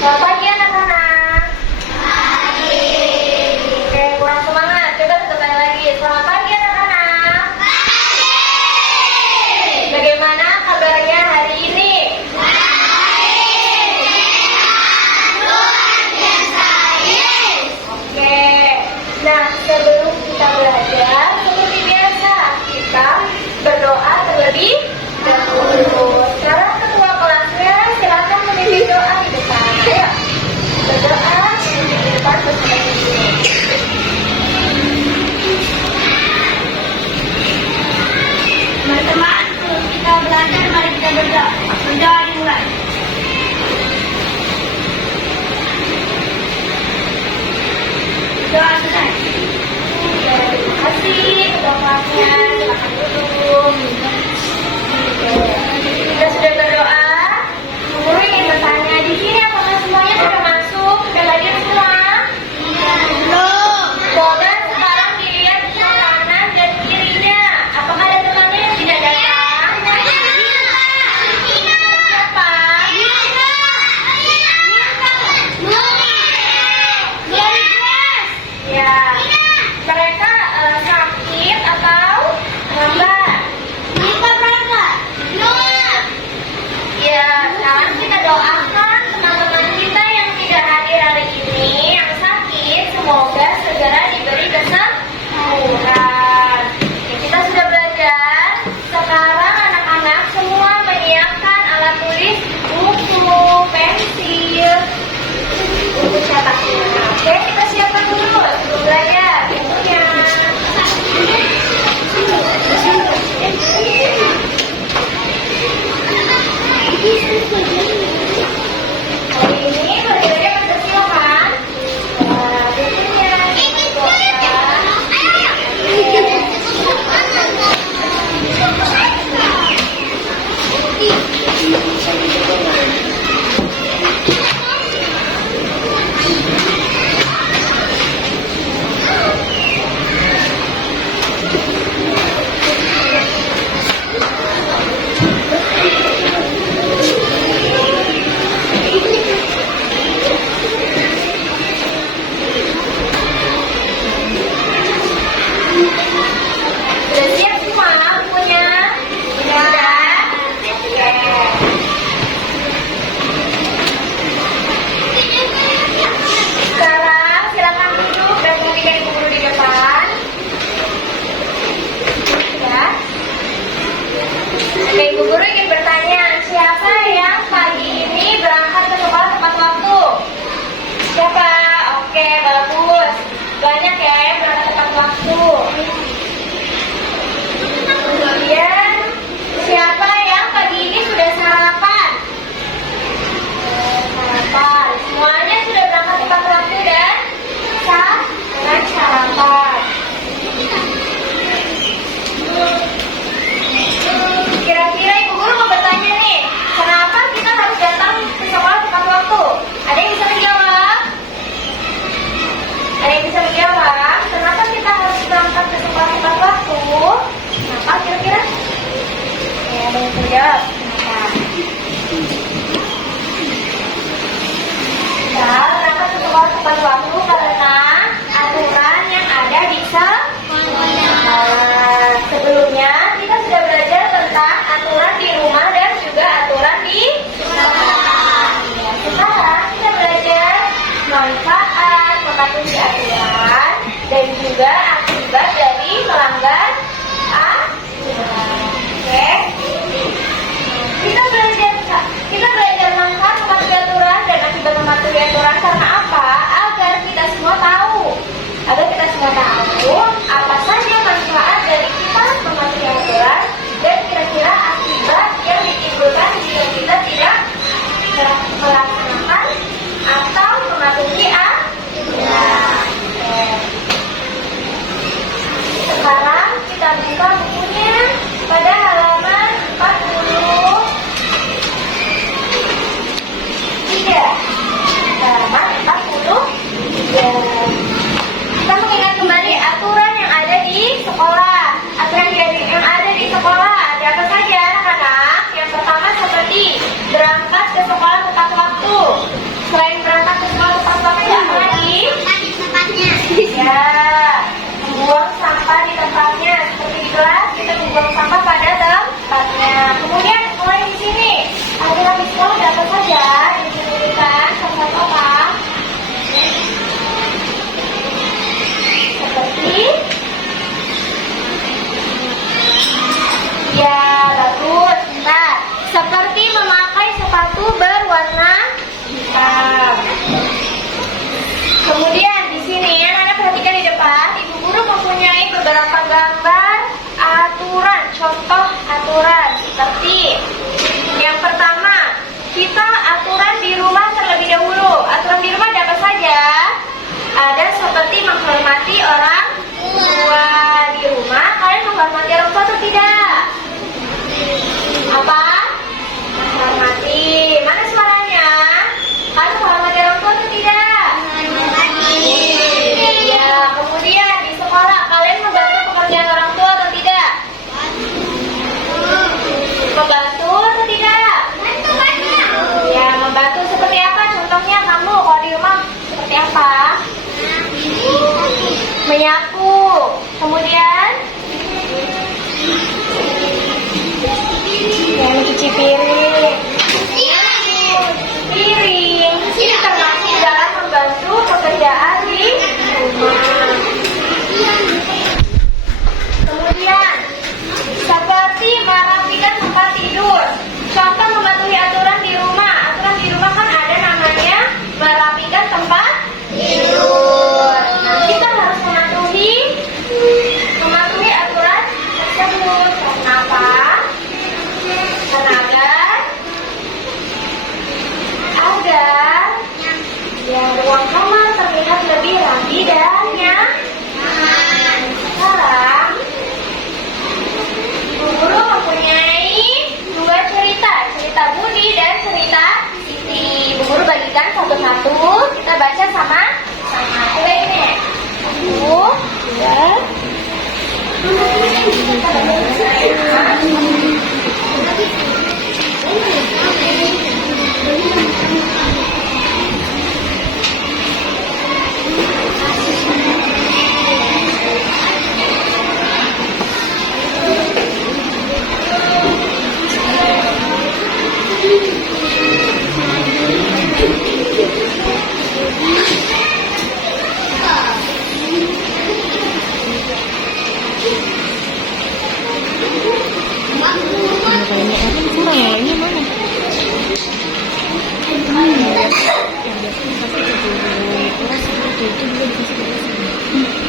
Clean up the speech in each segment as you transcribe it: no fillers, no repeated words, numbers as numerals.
Selamat pagi anak-anak. Oke, kurang semangat. Coba satu kali lagi. Selamat pagi anak-anak. Bagaimana kabarnya hari ini? Oke. Nah, sebelum kita belajar, seperti biasa kita berdoa terlebih dahulu. Sekarang ketua kelasnya silakan memimpin doa di depan. Ayo, berdoa di depan bersama ibu. Kemudian yang cuci piring. Piring ini termasuk dalam membantu pekerjaan di rumah. Kemudian seperti merapikan tempat tidur. Contoh mematuhi aturan di rumah. Aturan di rumah kan ada namanya merapikan tempat tidur. Nah, kita harus mematuhi aturan tersebut. Kenapa? Karena agar ya, ruang kamar terlihat lebih rapi dan nyaman. Sekarang Bu Guru mempunyai dua cerita Budi dan cerita Siti. Bu Guru bagikan satu-satu, kita baca sama-sama. Coba ini. 2.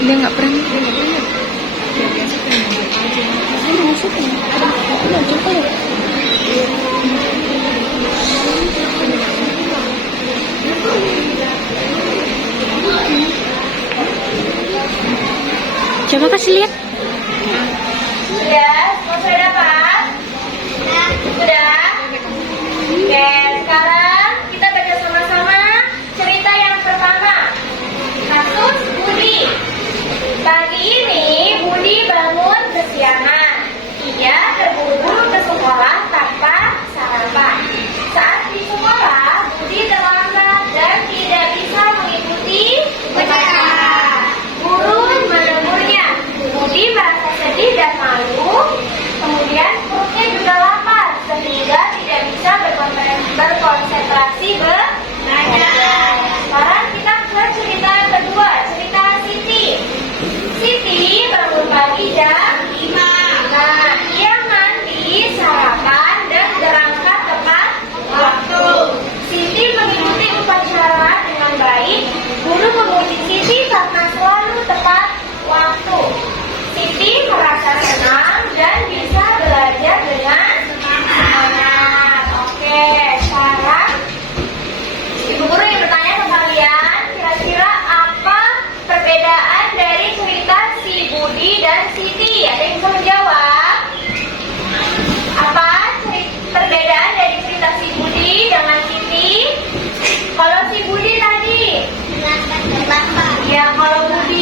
Dia nggak pernah. Dia biasa pengen aja. Dia masuknya. Tapi coba ya. Coba kasih lihat. Sudah, semua sudah dapat? Sudah? Oke, sekarang kita baca sama-sama cerita yang pertama. Kasus Budi. Pagi ini Budi bangun kesiangan. Ia terburu-buru ke sekolah tanpa sarapan. Saat di sekolah, Budi terlambat dan tidak bisa mengikuti pelajaran. Guru menegurnya. Budi merasa sedih dan malu. Kemudian perutnya juga lapar sehingga tidak bisa berkonsentrasi belajar. Sekarang kita ke cerita yang kedua, cerita Siti. Siti bangun pagi jam 5. Nah, ia mandi, sarapan, dan berangkat tepat waktu. Siti mengikuti upacara dengan baik. Guru memuji Siti karena selalu tepat waktu. Siti merasa senang dan bisa belajar dengan semangat. Oke, sekarang Ibu Guru yang bertanya ke kalian, kira-kira apa perbedaan dari cerita si Budi dan Siti? Ada yang bisa menjawab? Apa perbedaan dari cerita si Budi dengan Siti? Kalau si Budi tadi, ya kalau Budi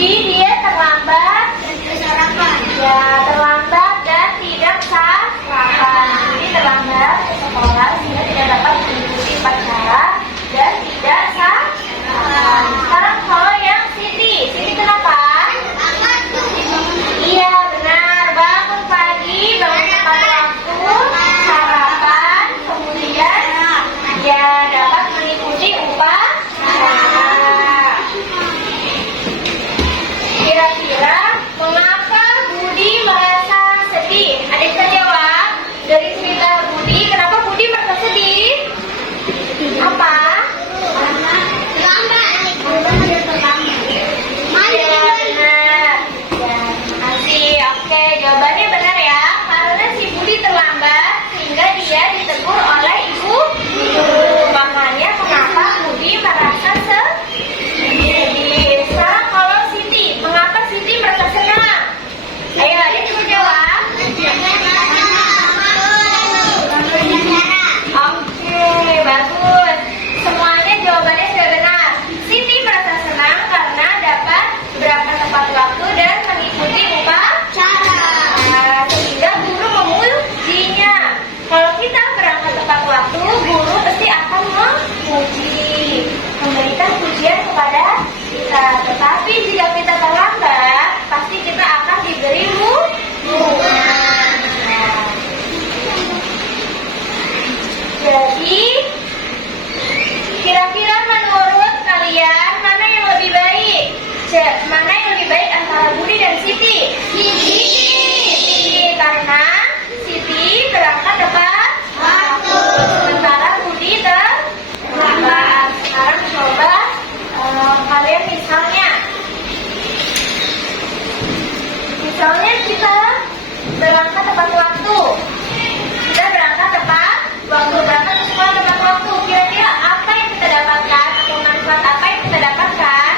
Misalnya kita berangkat tepat waktu. Kita berangkat tepat waktu, berangkat ke sekolah tepat waktu. Kira-kira apa yang kita dapatkan atau manfaat apa yang kita dapatkan?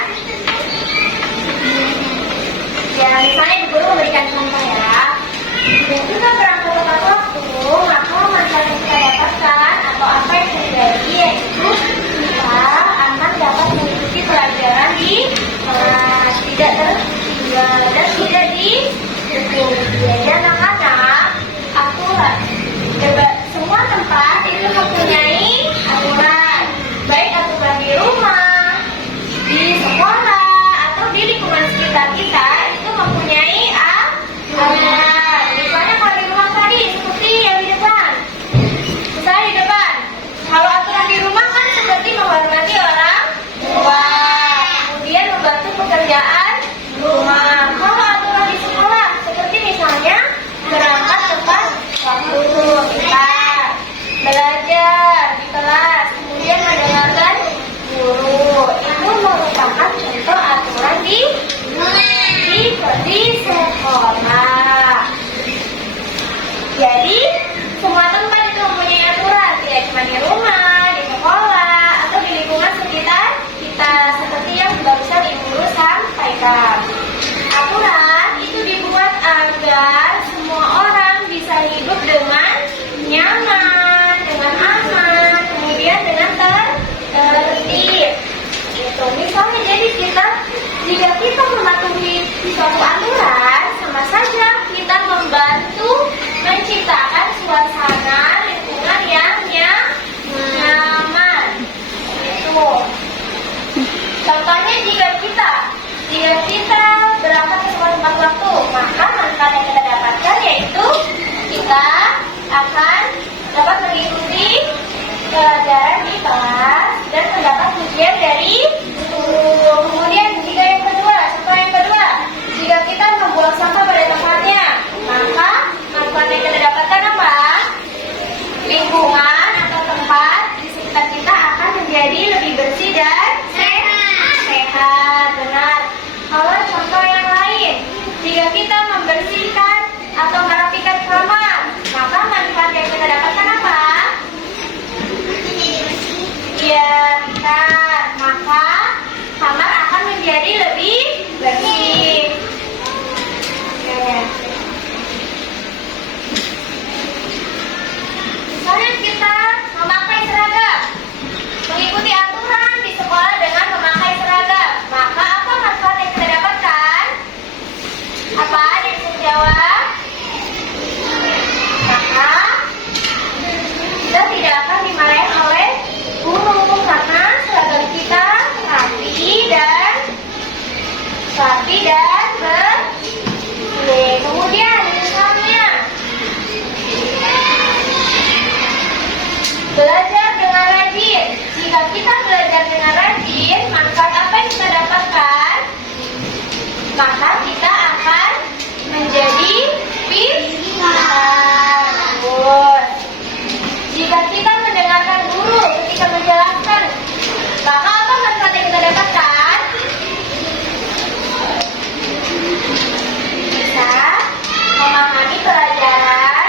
Ya, misalnya Ibu Guru memberikan contoh ya. Jika kita berangkat tepat waktu, maka manfaat yang kita dapatkan atau apa yang terjadi yaitu kita akan dapat mengikuti pelajaran di kelas, tidak tertinggal dan tidak diikuti. Dan anak-anak, aturan. Semua tempat itu mempunyai aturan, baik aturan di rumah, di sekolah, atau di lingkungan sekitar kita itu mempunyai aturan. Misalnya kalau di rumah tadi seperti yang di depan. Misalnya di depan, kalau aturan di rumah kan seperti menghormati orang tua, kemudian membantu pekerjaan rumah. Kalau aturan di sekolah seperti misalnya berangkat tepat waktu, kita belajar di kelas, kemudian mendengarkan guru. Itu merupakan contoh aturan di sekolah. Jadi semua tempat itu mempunyai aturan, tidak cuma di rumah, di sekolah, atau di lingkungan sekitar kita, seperti yang barusan Ibu Guru sampaikan. Aturan itu dibuat agar semua orang bisa hidup dengan nyaman, dengan aman, kemudian dengan tertib. Itu misalnya jadi jika kita mematuhi suatu aturan, sama saja kita membantu menciptakan suasana lingkungan yang nyaman. Itu. Contohnya jika kita berangkat ke sekolah tepat waktu, maka manfaat yang kita dapatkan yaitu kita akan dapat mengikuti pelajaran di kelas dan mendapat ujian dari guru. Kemudian jika yang kedua, jika kita membuang sampah pada tempatnya, maka manfaat yang kita dapatkan apa? Lingkungan atau tempat di sekitar kita akan menjadi lebih bersih dan sehat. Benar. Kalau contoh yang lain, jika kita membersihkan atau merapikan kamar, maka manfaat yang kita dapatkan apa? Ya, maka kamar akan menjadi lebih bersih. Misalnya kita memakai seragam, mengikuti aturan di sekolah dengan memakai seragam, maka apa manfaat yang kita dapatkan? Apa? Ada yang bisa jawab? Maka kita tidak akan dimarahi oleh guru karena seragam kita rapi dan bersih. Kemudian misalnya belajar dengan rajin. Jika kita belajar dengan rajin, manfaat apa yang kita dapatkan? Maka kita akan menjadi pintar. Jika kita mendengarkan guru ketika menjelaskan, maka apa manfaat yang kita dapatkan? Bisa memahami pelajaran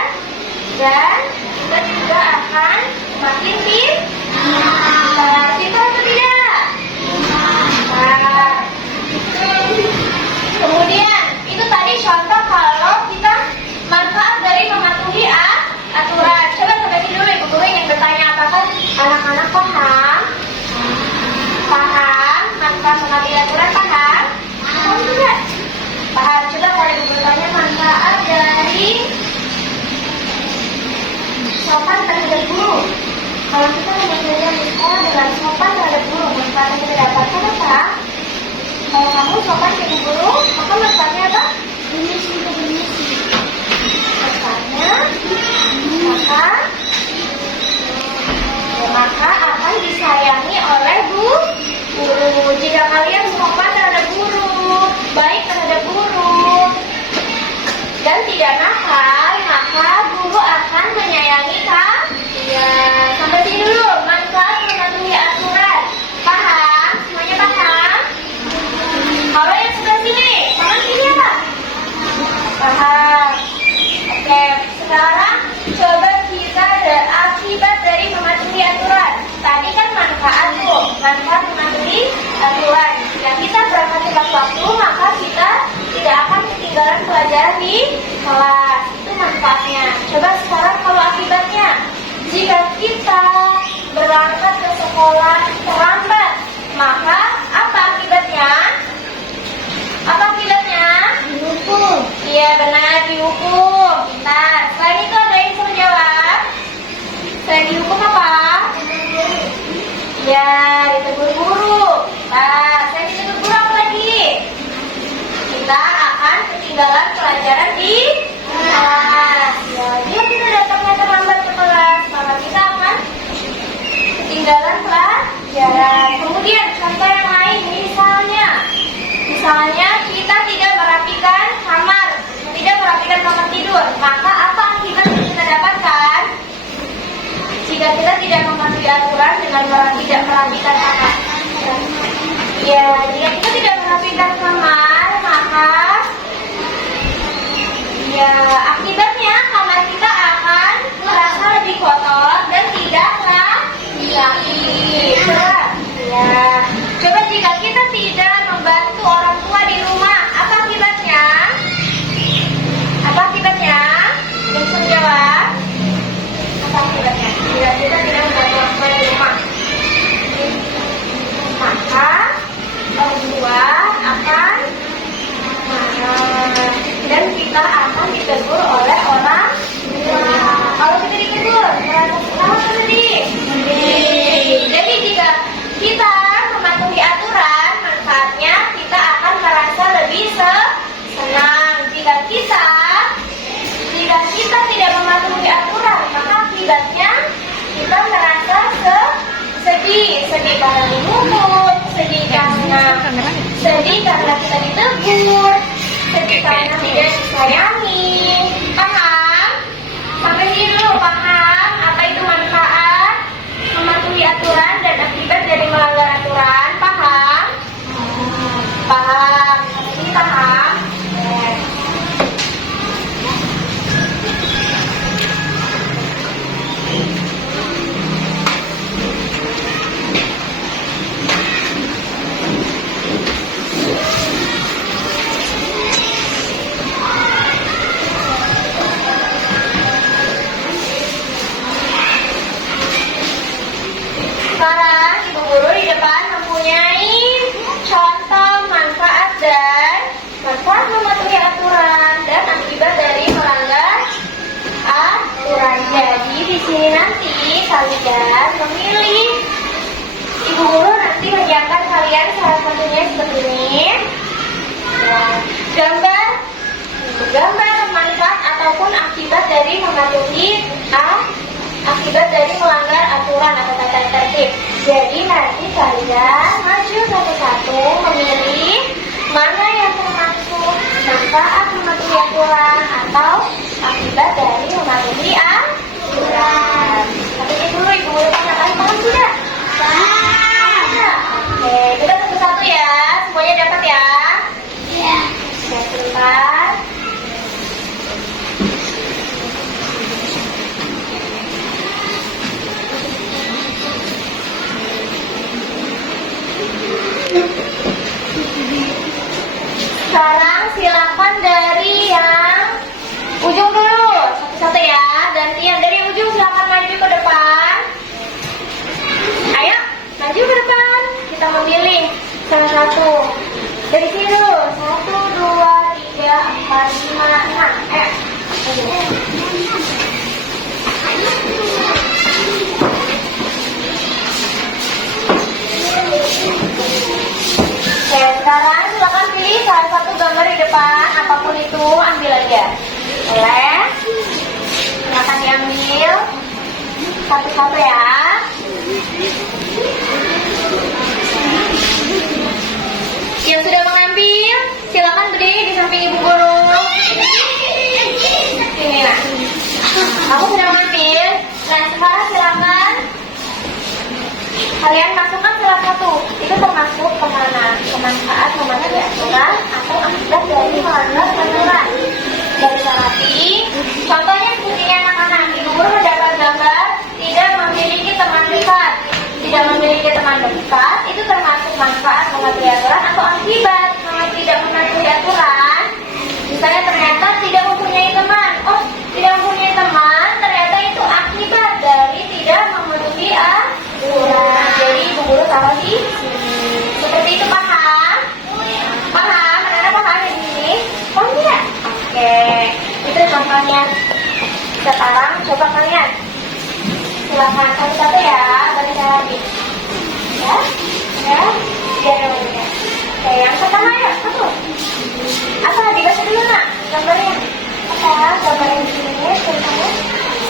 dan kita juga akan makin pintar. Pintar atau tidak? Pintar. Kemudian itu tadi contoh kalau kita manfaat dari mematuhi aturan. Coba sampai dulu Ibu Guru ingin bertanya, apakah anak-anak paham? Paham manfaat mematuhi aturan? Paham? Paham juga? Paham. Coba kalau Ibu Guru tanya manfaat dari sopan terhadap guru. Kalau kita belajar di sekolah dengan sopan terhadap guru, manfaat yang kita dapatkan apa? Kalau kamu sopan ke guru, maka manfaatnya apa? Manfaatnya maka akan disayangi oleh guru. Jika kalian sopan terhadap guru, baik terhadap guru, dan tidak nakal, maka guru akan menyayangi kalian. Sampai sini dulu manfaat mematuhi aturan. Paham? Semuanya paham? Kalau yang sebelah sini, tangan sini apa? kelas. Itu manfaatnya. Coba sekarang kalau akibatnya. Jika kita berangkat ke sekolah terlambat, maka apa akibatnya? Apa akibatnya? Dihukum. Iya benar, dihukum. Pintar. Selain itu ada yang bisa menjawab? Selain dihukum apa? Ya, ditegur guru. Nah, selain ditegur guru apa lagi? Kita akan ketinggalan pelajaran di kelas. Ya, jika kita datangnya terlambat ke kelas, maka kita akan ketinggalan pelajaran. Kemudian contoh yang lain, misalnya kita tidak merapikan kamar, tidak merapikan kamar tidur, maka apa akibat yang kita dapatkan? Jika kita tidak mematuhi aturan dengan tidak merapikan kamar, ya, jika kita tidak merapikan kamar, maka ya akibatnya kamar kita akan merasa lebih kotor dan tidak rapi. Ya, coba jika kita tidak membantu orang tua di rumah, apa akibatnya? Apa akibatnya? Bisa menjawab? Apa akibatnya? Jika kita tidak membantu orang tua di rumah, maka orang tua akan marah dan kita akan ditegur oleh orang tua. Kalau kita ditegur, merasa senang atau sedih? Jadi jika kita mematuhi aturan, manfaatnya kita akan merasa lebih senang. Jika kita tidak mematuhi aturan, maka akibatnya kita merasa sedih karena dihukum, sedih karena kita ditegur, sedih karena tidak disayangi. Paham? Sampai sini dulu paham apa itu manfaat mematuhi aturan dan akibat dari melanggar aturan. Paham? Paham. Sampai sini paham? Yes. Sekarang Ibu Guru di depan mempunyai contoh manfaat mematuhi aturan dan akibat dari melanggar aturan. Jadi di sini nanti kalian memilih, Ibu Guru nanti menyiapkan kalian salah satunya seperti ini. Ya, gambar manfaat ataupun akibat dari melanggar aturan atau tata tertib. Jadi nanti kalian maju satu-satu memilih mana yang termasuk manfaat mematuhi aturan atau akibat dari mematuhi aturan. Tapi dulu Ibu Guru katakan paham tidak? Paham. Oke, kita satu-satu ya. Semuanya dapat ya? Iya. Sebentar. Sekarang silakan dari yang ujung dulu, satu-satu ya. Gantian dari ujung silakan maju ke depan. Ayo, maju ke depan. Kita memilih salah satu. Dari sini dulu. 1, 2, 3, 4, 5, 6. Oke, sekarang silakan pilih salah satu gambar di depan, apapun itu ambil aja. Boleh? Silakan diambil satu-satu ya. Yang sudah mengambil, silakan berdiri di samping Ibu Guru. Sini lah. Aku sudah mengambil. Nah, sekarang silakan kalian masukkan salah satu. Itu termasuk kemana? Kemanfaat mematuhi aturan atau akibat dari melanggar aturan. Dari rapi. Contohnya seperti anak-anak. Ibu Guru mendapat gambar tidak memiliki teman dekat. Tidak memiliki teman dekat itu termasuk manfaat mematuhi aturan atau akibat tidak mematuhi aturan. Misalnya ternyata tidak mempunyai teman. kalian. Sekarang coba kalian. Silakan satu-satu ya, baca lagi. Ya, ya, biar yang mudah. Oke, yang pertama ya, satu. Apa dibaca dulu nak? Gambarnya. Apa? Gambar yang di sini, tulisannya.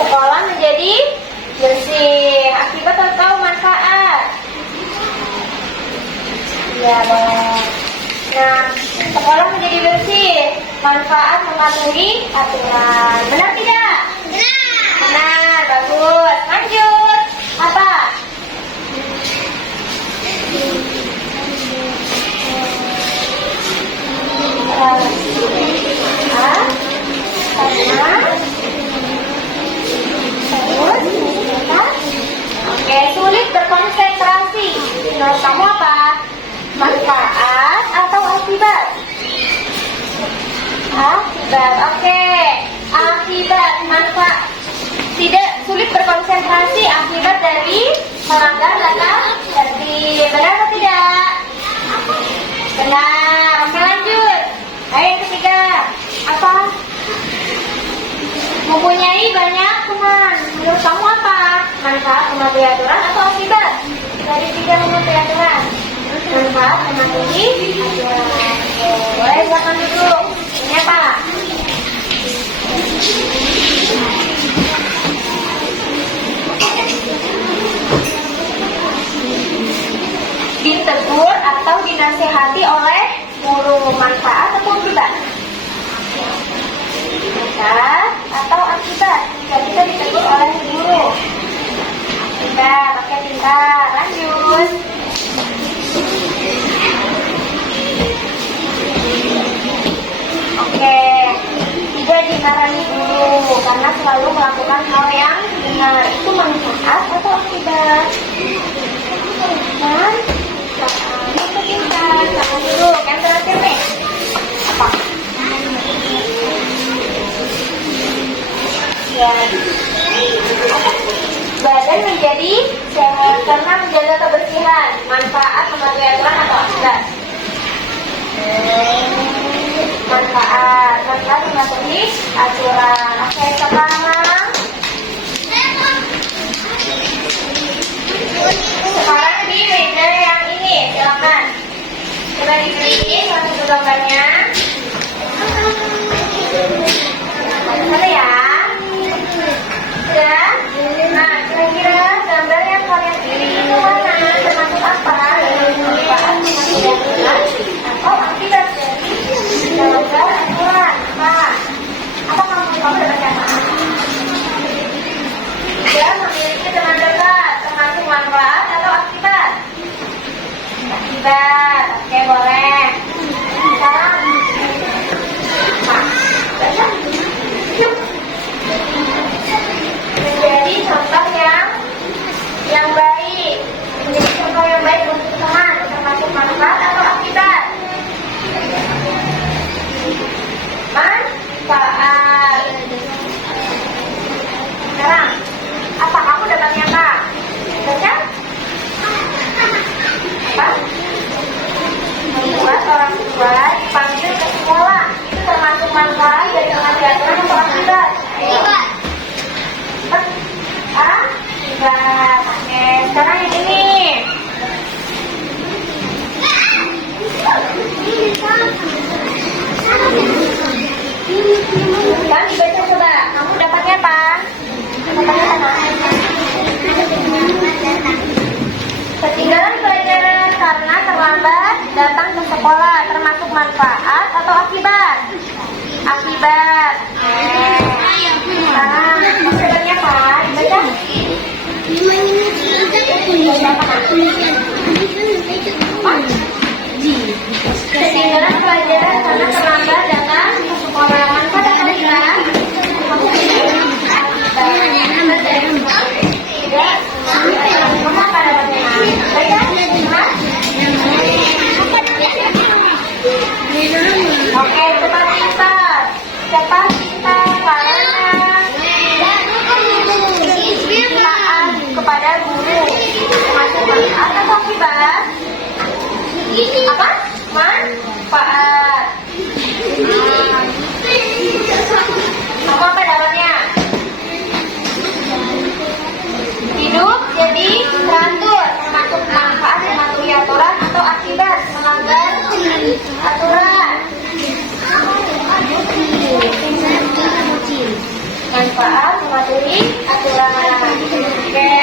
Sekolah menjadi bersih. Akibat atau manfaat? Iya, boleh. Nah, sekolah menjadi bersih. Manfaat mematuhi aturan. Benar tidak? Benar, bagus. Lanjut. Apa? Hah? Sama? Terus? Apa? Oke, sulit berkonsentrasi. Menurut kamu apa? Manfaat atau akibat? Akibat, oke. Akibat, manfaat. Tidak sulit berkonsentrasi akibat dari melanggar tata tertib. Benar atau tidak? Benar. Oke, lanjut. Ayo yang ketiga. Apa? Mempunyai banyak teman. Menurut kamu apa? Manfaat mematuhi aturan atau akibat? Dari tiga mematuhi aturan. Manfaat mematuhi aturan. Boleh silakan duduk. Ini apa? Ditegur atau dinasihati oleh guru. Manfaat atau akibat? Manfaat atau akibat? Jika kita ditegur oleh guru. Pintar, pakai pintar. Lanjut. Oke, tidak dimarahi guru karena selalu melakukan hal yang benar. Itu manfaat atau akibat? Manfaat. Itu pintar. Sama dulu. Yang terakhir nih. Apa? Ya. Badan menjadi sehat karena menjaga kebersihan. Manfaat mematuhi aturan atau akibat? Manfaat mematuhi aturan. Oke, sekarang di meja yang ini, silakan. Coba dipilih salah satu gambarnya. Boleh ya? Sudah? Nah, kira-kira gambar yang kalian pilih itu mana? Termasuk apa? Manfaat mematuhi aturan atau akibat dari melanggar aturan? Apa kamu dapat apa? Dia memiliki teman dekat, termasuk manfaat atau akibat? Akibat. Oke, boleh. Sekarang menjadi contoh yang baik. Menjadi contoh yang baik untuk teman, termasuk manfaat atau akibat? Manfaat. Sekarang, apa kamu dapatnya apa? Baca? Apa? Membuat orang tua dipanggil ke sekolah. Itu termasuk manfaat dari pengaturan atau akibat? Akibat. Akibat. Oke, sekarang yang ini. Sekarang dibaca coba. Kamu dapatnya apa? Dapatnya apa? Ketinggalan pelajaran karena terlambat datang ke sekolah, termasuk manfaat atau akibat? Akibat. Maksudnya apa? Dibaca? Ketinggalan pelajaran karena terlambat datang ke sekolah, manfaat atau akibat? Tidak. Mengapa dapatnya? Baca? Oke, cepat pintar. Cepat pintar karena hinaan kepada guru. Termasuk manfaat atau akibat? Apa? Manfaat. Kamu apa manfaat mematuhi aturan. Oke.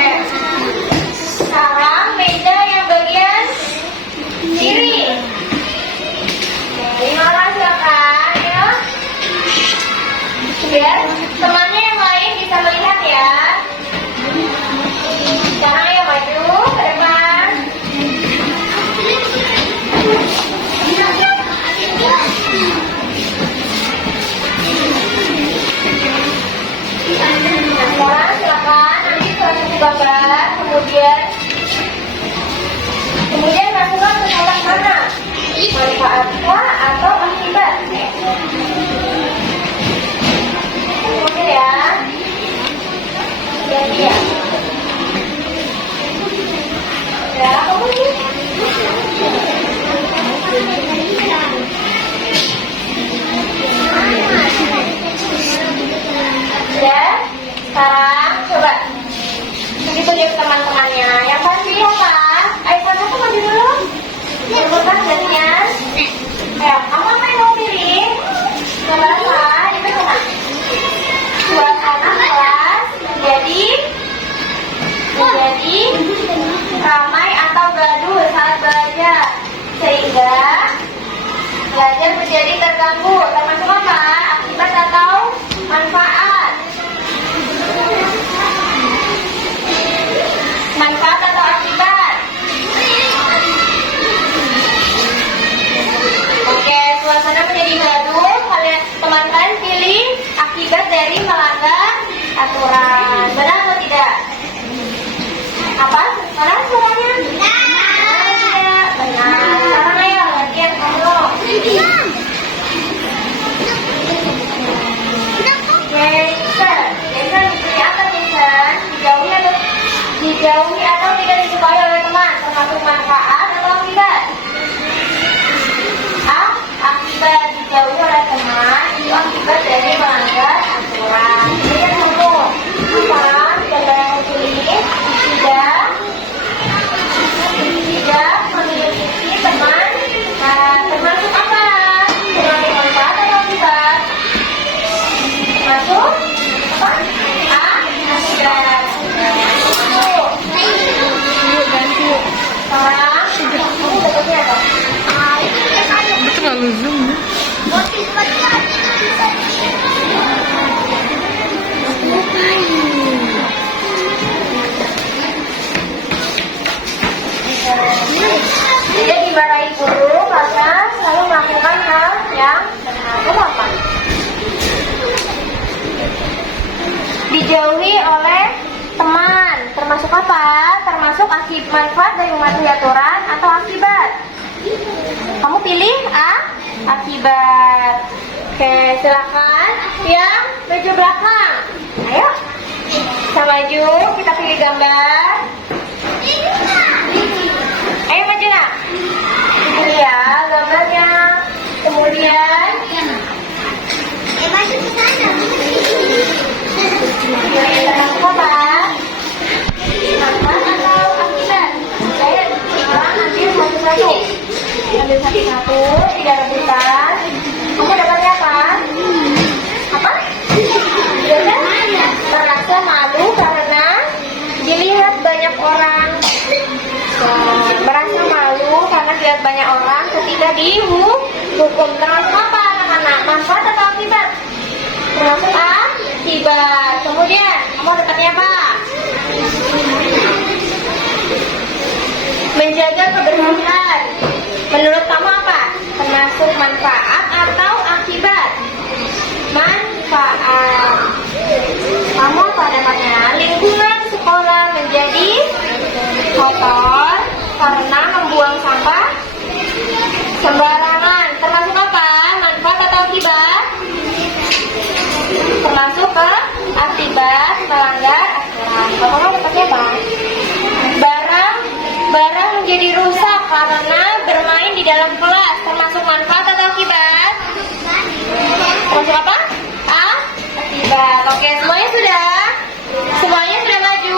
Sekarang meja yang bagian kiri. Lima orang silakan ya. Biar temannya yang lain bisa melihat ya. Sekarang ayo maju ke depan. Sekarang silakan ambil salah satu gambar, kemudian masukkan ke kotak mana? Manfaatkah atau akibat? Kemudian ya. Ya. Ya, kemudian. Ya, sekarang coba begitu tunjuk teman-temannya. Yang pasti apa? Ayo kamu tuh maju dulu. Bukan jadinya. Kamu apa yang mau pilih? Gambar apa? Itu apa? Suasana kelas menjadi ramai atau gaduh saat belajar, sehingga belajar menjadi terganggu. Termasuk apa? Akibat atau manfaat? Manfaat atau akibat? Oke, suasana menjadi gaduh. Teman-teman pilih akibat dari melanggar aturan. Benar atau tidak? Apa? Benar semuanya? Benar. Benar. Sekarang ayo latihan kamu. Jason dipilih apa Jason? Dijauhi atau tidak disukai oleh teman, termasuk manfaat atau akibat? A. Akibat. Dijauhi oleh teman itu akibat dari melanggar aturan. Kemudian kamu apa? Gambar yang pilih tidak memiliki teman. Nah, termasuk apa? Termasuk manfaat atau akibat? Masuk apa? A. Akibat. Sekarang kamu bentuknya apa? Itu terlalu zoom. Dia dimarahi guru karena selalu melakukan hal yang benar. Kamu apa? Dijauhi oleh teman. Termasuk apa? Termasuk akibat manfaat dari mematuhi aturan atau akibat? Kamu pilih A. Akibat. Oke, silakan yang maju belakang. Ayo, kita maju. Kita pilih gambar. Ayo maju nak. Ini ya gambarnya. Kemudian masuk ke sana. Termasuk apa? Manfaat atau akibat? Saya sekarang ambil satu-satu. Ambil satu-satu, tidak rebutan. Kamu dapatnya apa? Apa? Merasa malu karena dilihat banyak orang. Merasa malu karena dilihat banyak orang ketika dihukum. Termasuk apa anak-anak? Manfaat atau akibat? Termasuk A. Akibat. Kemudian kamu dapatnya apa? Menjaga kebersihan. Menurut kamu apa? Termasuk manfaat atau akibat? Manfaat. Kamu apa dapatnya? Lingkungan sekolah menjadi kotor karena membuang sampah sembarangan. Termasuk apa? Manfaat atau akibat? Termasuk ke akibat melanggar aturan. Kamu dapatnya apa? Barang menjadi rusak karena bermain di dalam kelas. Termasuk manfaat atau akibat? Termasuk apa? A. Akibat. Oke, semuanya sudah? Semuanya sudah maju?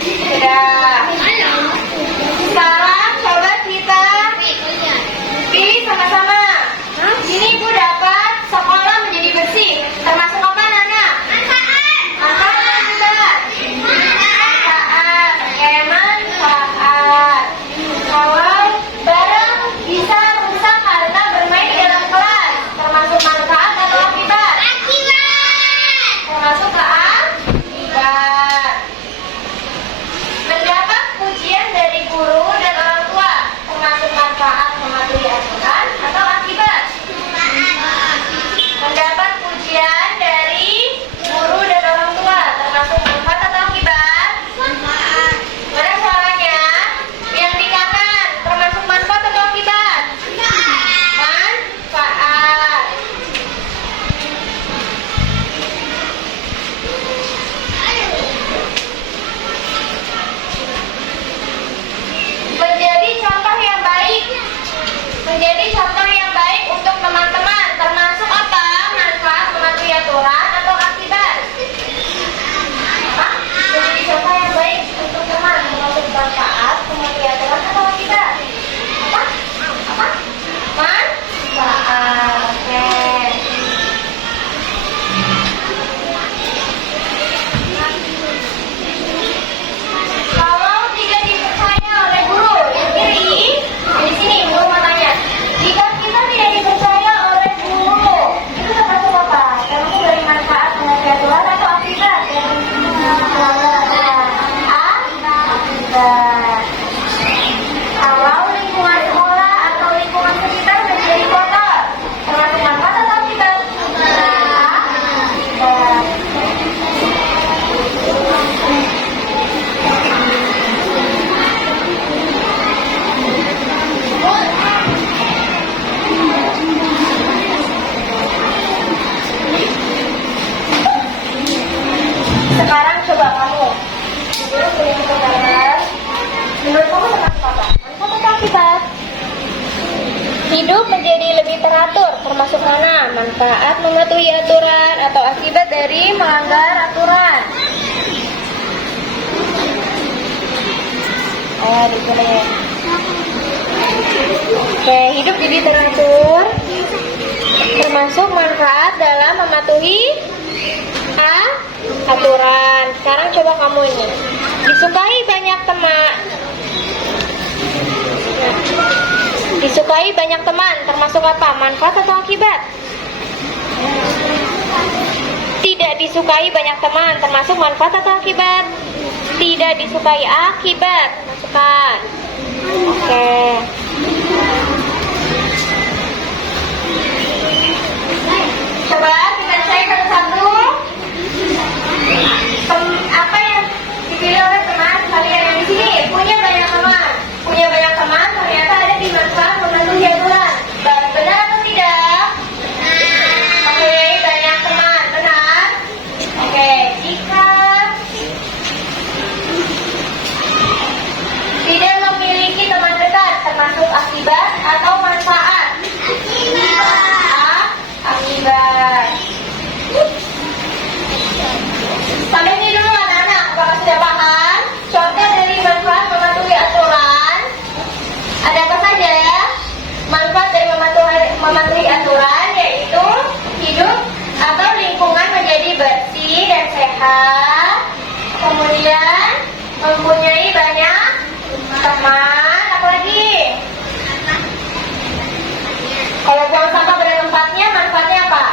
Sudah. Sekarang coba kita pilih sama-sama. Sini Ibu dapat sekolah menjadi bersih. Termasuk apa Nana? Hidup menjadi lebih teratur, termasuk mana? Manfaat mematuhi aturan atau akibat dari melanggar aturan? Ditulis. Oke, hidup jadi teratur, termasuk manfaat dalam mematuhi aturan. Sekarang coba kamu ini. Disukai banyak teman. Disukai banyak teman, termasuk apa? Manfaat atau akibat? Tidak disukai banyak teman, termasuk manfaat atau akibat? Tidak disukai, akibat. Masukkan. Oke. Coba dibacain satu-satu. Apa yang dipilih oleh teman kalian yang di sini? Punya banyak teman. Punya banyak teman ternyata ada di manfaat mematuhi aturan. Benar atau tidak? Oke, banyak teman. Benar? Oke, jika tidak memiliki teman dekat, termasuk akibat atau manfaat? Akibat. Sampai ini dulu anak-anak, apakah sudah paham? Contoh dari manfaat mematuhi aturan ada apa saja ya? Manfaat dari mematuhi aturan yaitu hidup atau lingkungan menjadi bersih dan sehat. Kemudian mempunyai banyak teman. Apalagi? Kalau buang sampah pada tempatnya, manfaatnya apa?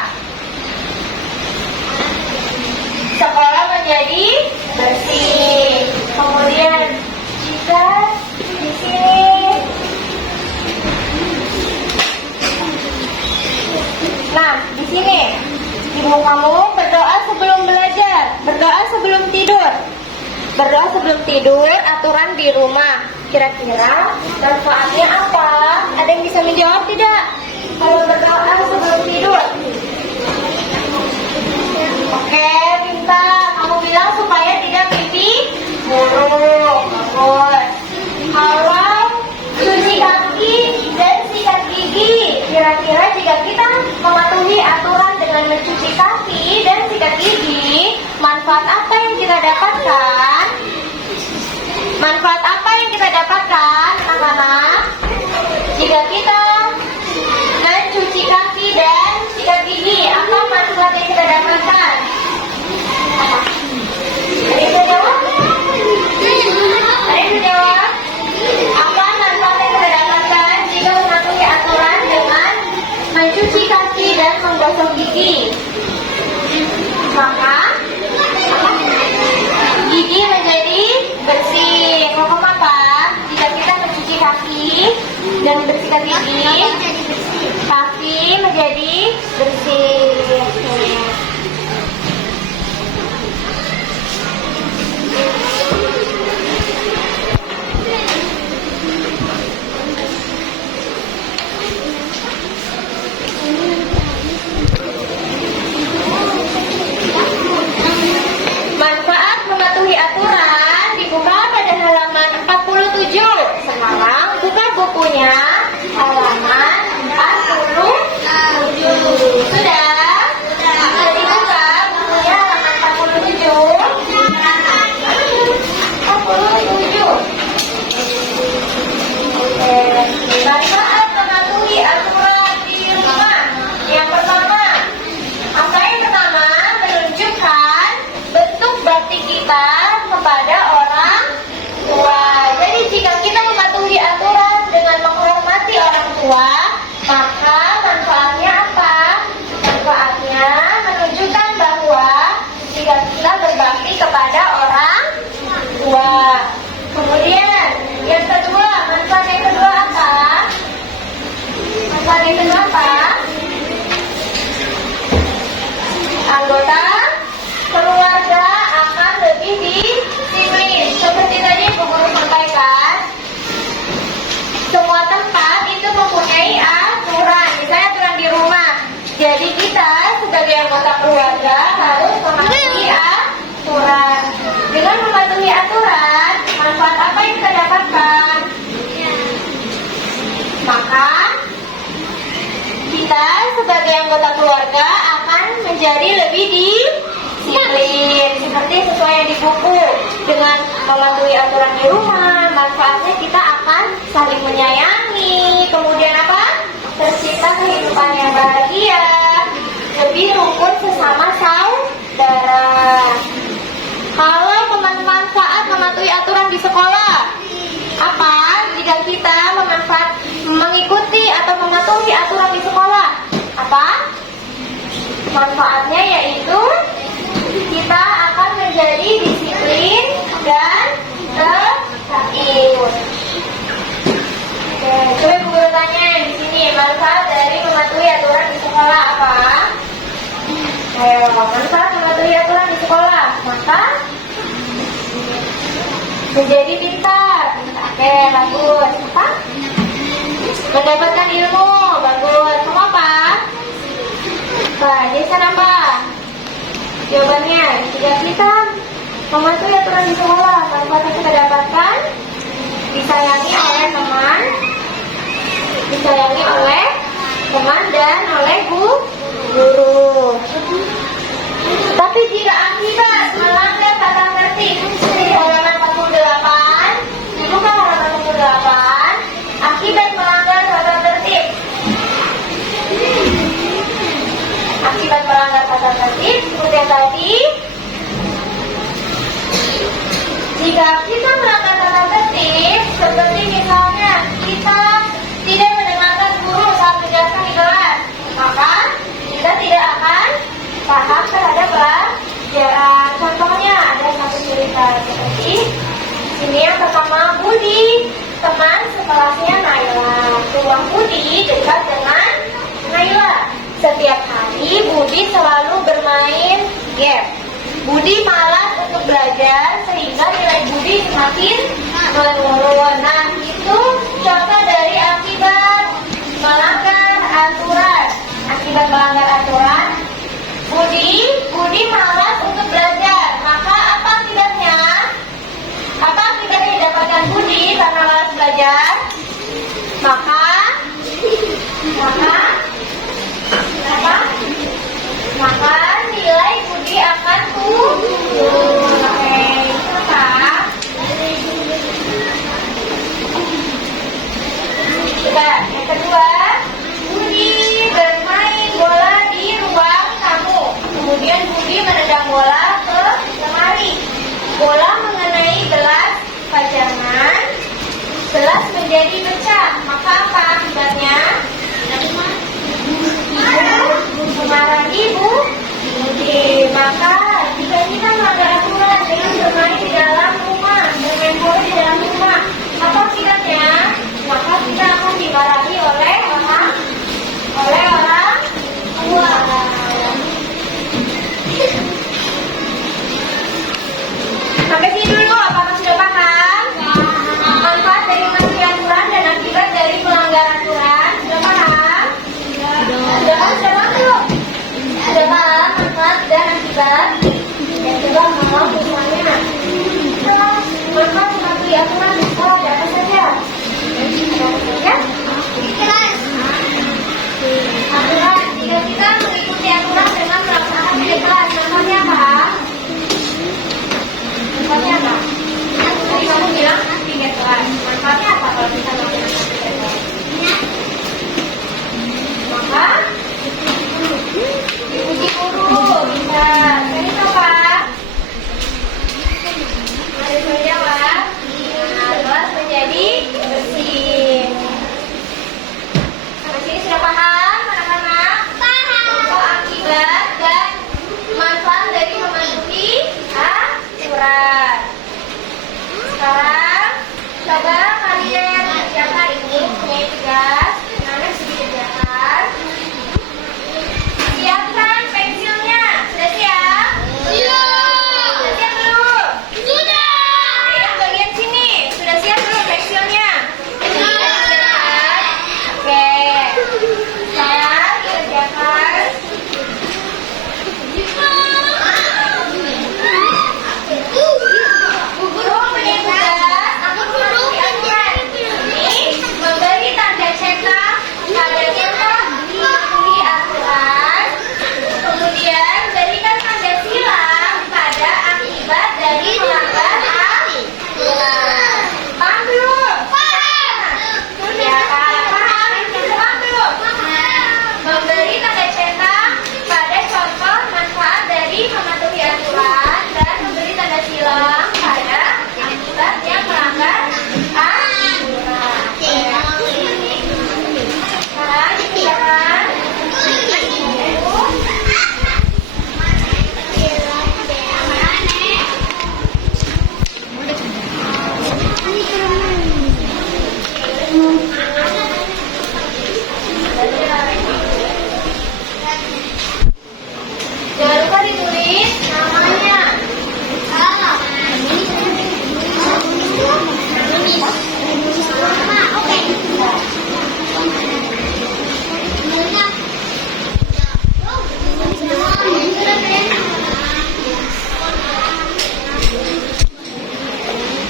Sekolah menjadi bersih. Kemudian jika di sini di sini ibu kamu berdoa sebelum belajar, berdoa sebelum tidur. Berdoa sebelum tidur, aturan di rumah. Kira-kira manfaatnya apa? Ada yang bisa menjawab tidak? Kalau berdoa sebelum tidur. Oke, pintar. Kamu bilang supaya tidak mimpi buruk. Bagus. Kalau cuci kaki dan sikat gigi, kira-kira jika kita mematuhi aturan dengan mencuci kaki dan sikat gigi, manfaat apa yang kita dapatkan? Manfaat apa yang kita dapatkan, anak-anak? Jika kita mencuci kaki dan sikat gigi, apa manfaat yang kita dapatkan? Apa? Ada yang bisa jawab? Ada yang bisa jawab? Apa manfaat yang kita dapatkan jika mematuhi aturan dengan mencuci kaki dan menggosok gigi? Maka gigi menjadi bersih. Hukum apa? menjadi lebih disiplin seperti sesuai yang di buku. Dengan mematuhi aturan di rumah, manfaatnya kita akan saling menyayangi. Kemudian apa? Tercipta kehidupan yang bahagia, lebih rukun sesama saudara. Kalau manfaat mematuhi aturan di sekolah, apa? Jika kita mengikuti atau mematuhi aturan di sekolah, apa? Manfaatnya yaitu kita akan menjadi disiplin dan tertib. Oke, coba guru tanya di sini, manfaat dari mematuhi aturan di sekolah apa? Ayo, manfaat mematuhi aturan di sekolah, maka menjadi pintar. Oke, bagus. Apa? Mendapatkan ilmu, bagus. Kamu apa? Jason apa? Jawabannya, jika kita mematuhi aturan di sekolah, manfaat yang kita dapatkan disayangi oleh teman, dan oleh guru. Tapi jika akibat melanggar tata tertib, di halaman 48, dibuka halaman 48, akibat melanggar tata tertib. Akibat melanggar tata tertib, seperti yang tadi, jika kita melanggar tata tertib, seperti misalnya kita tidak mendengarkan guru saat menjelaskan di kelas, maka kita tidak akan paham terhadap pelajaran. Contohnya ada satu cerita seperti ini. Yang pertama, Budi, teman sekelasnya Naila. Ruang Budi dekat dengan Naila. Setiap hari Budi selalu bermain game. Budi malas untuk belajar sehingga nilai Budi semakin menurun. Nah, itu contoh dari akibat melanggar aturan. Akibat melanggar aturan, Budi malas untuk belajar. Maka apa akibatnya? Apa akibatnya didapatkan Budi karena malas belajar? Maka nilai Budi akan turun. Oke, kita yang kedua, Budi bermain bola di ruang tamu. Kemudian Budi menendang bola ke lemari. Bola mengenai gelas pajangan. Gelas menjadi pecah. Maka apa akibatnya? Memarahi Budi. Maka jika kita melanggar aturan dengan bermain di dalam rumah, bermain bola di dalam rumah, apa akibatnya? Maka kita akan dimarahi oleh orang tua. Sampai sini dulu, apakah sudah paham? Manfaat dari mematuhi aturan dan akibat dari melanggar aturan sudah paham? Sudah paham belum? Sudah paham manfaat dan akibat? Ya, coba mau misalnya manfaat mematuhi aturan di sekolah ada apa saja? Ada apa saja?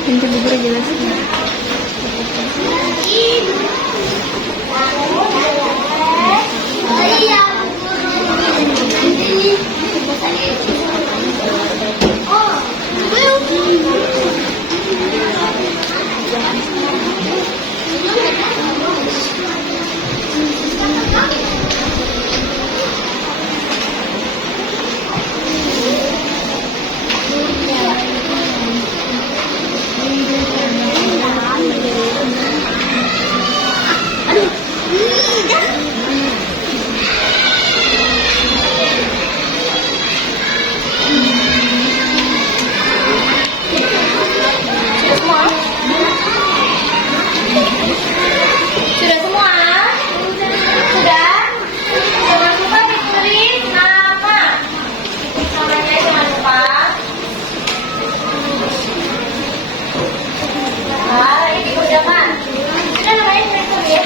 Nanti bubur jelas. Sudah semua? Sudah? Jangan lupa ditulis nama. Namanya jangan lupa. Ah, ini udah kan? Sudah namanya ditulis.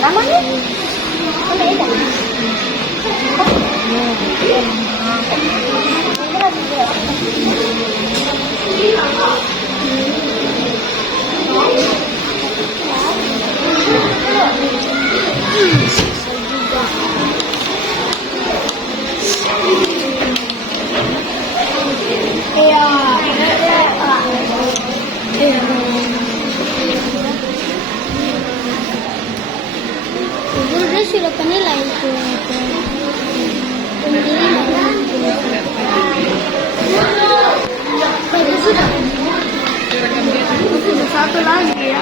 Namanya? Udah sudah penilai itu. Sudah. Satu lagi ya.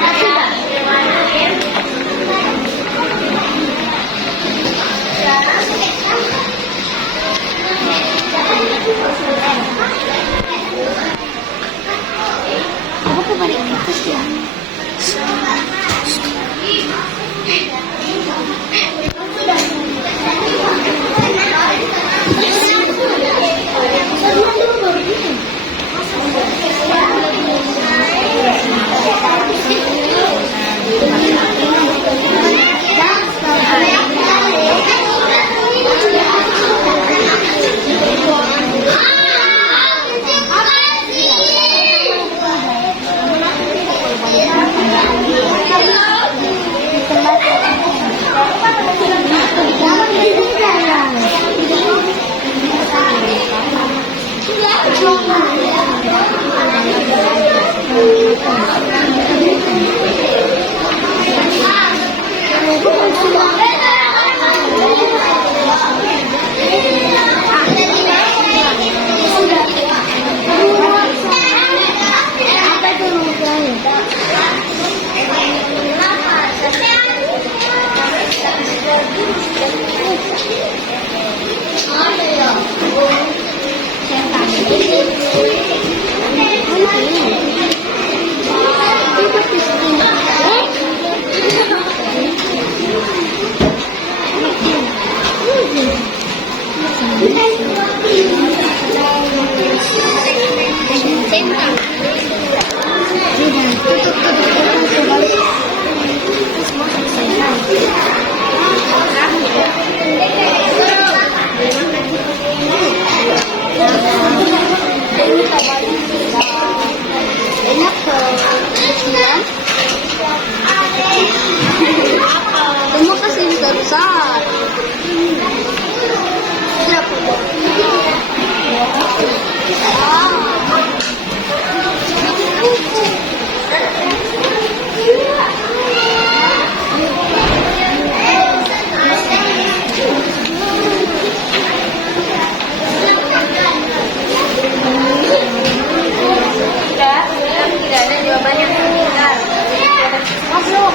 Terima kasih besar. Berapa? Tidak ada jawaban yang benar. Masuk.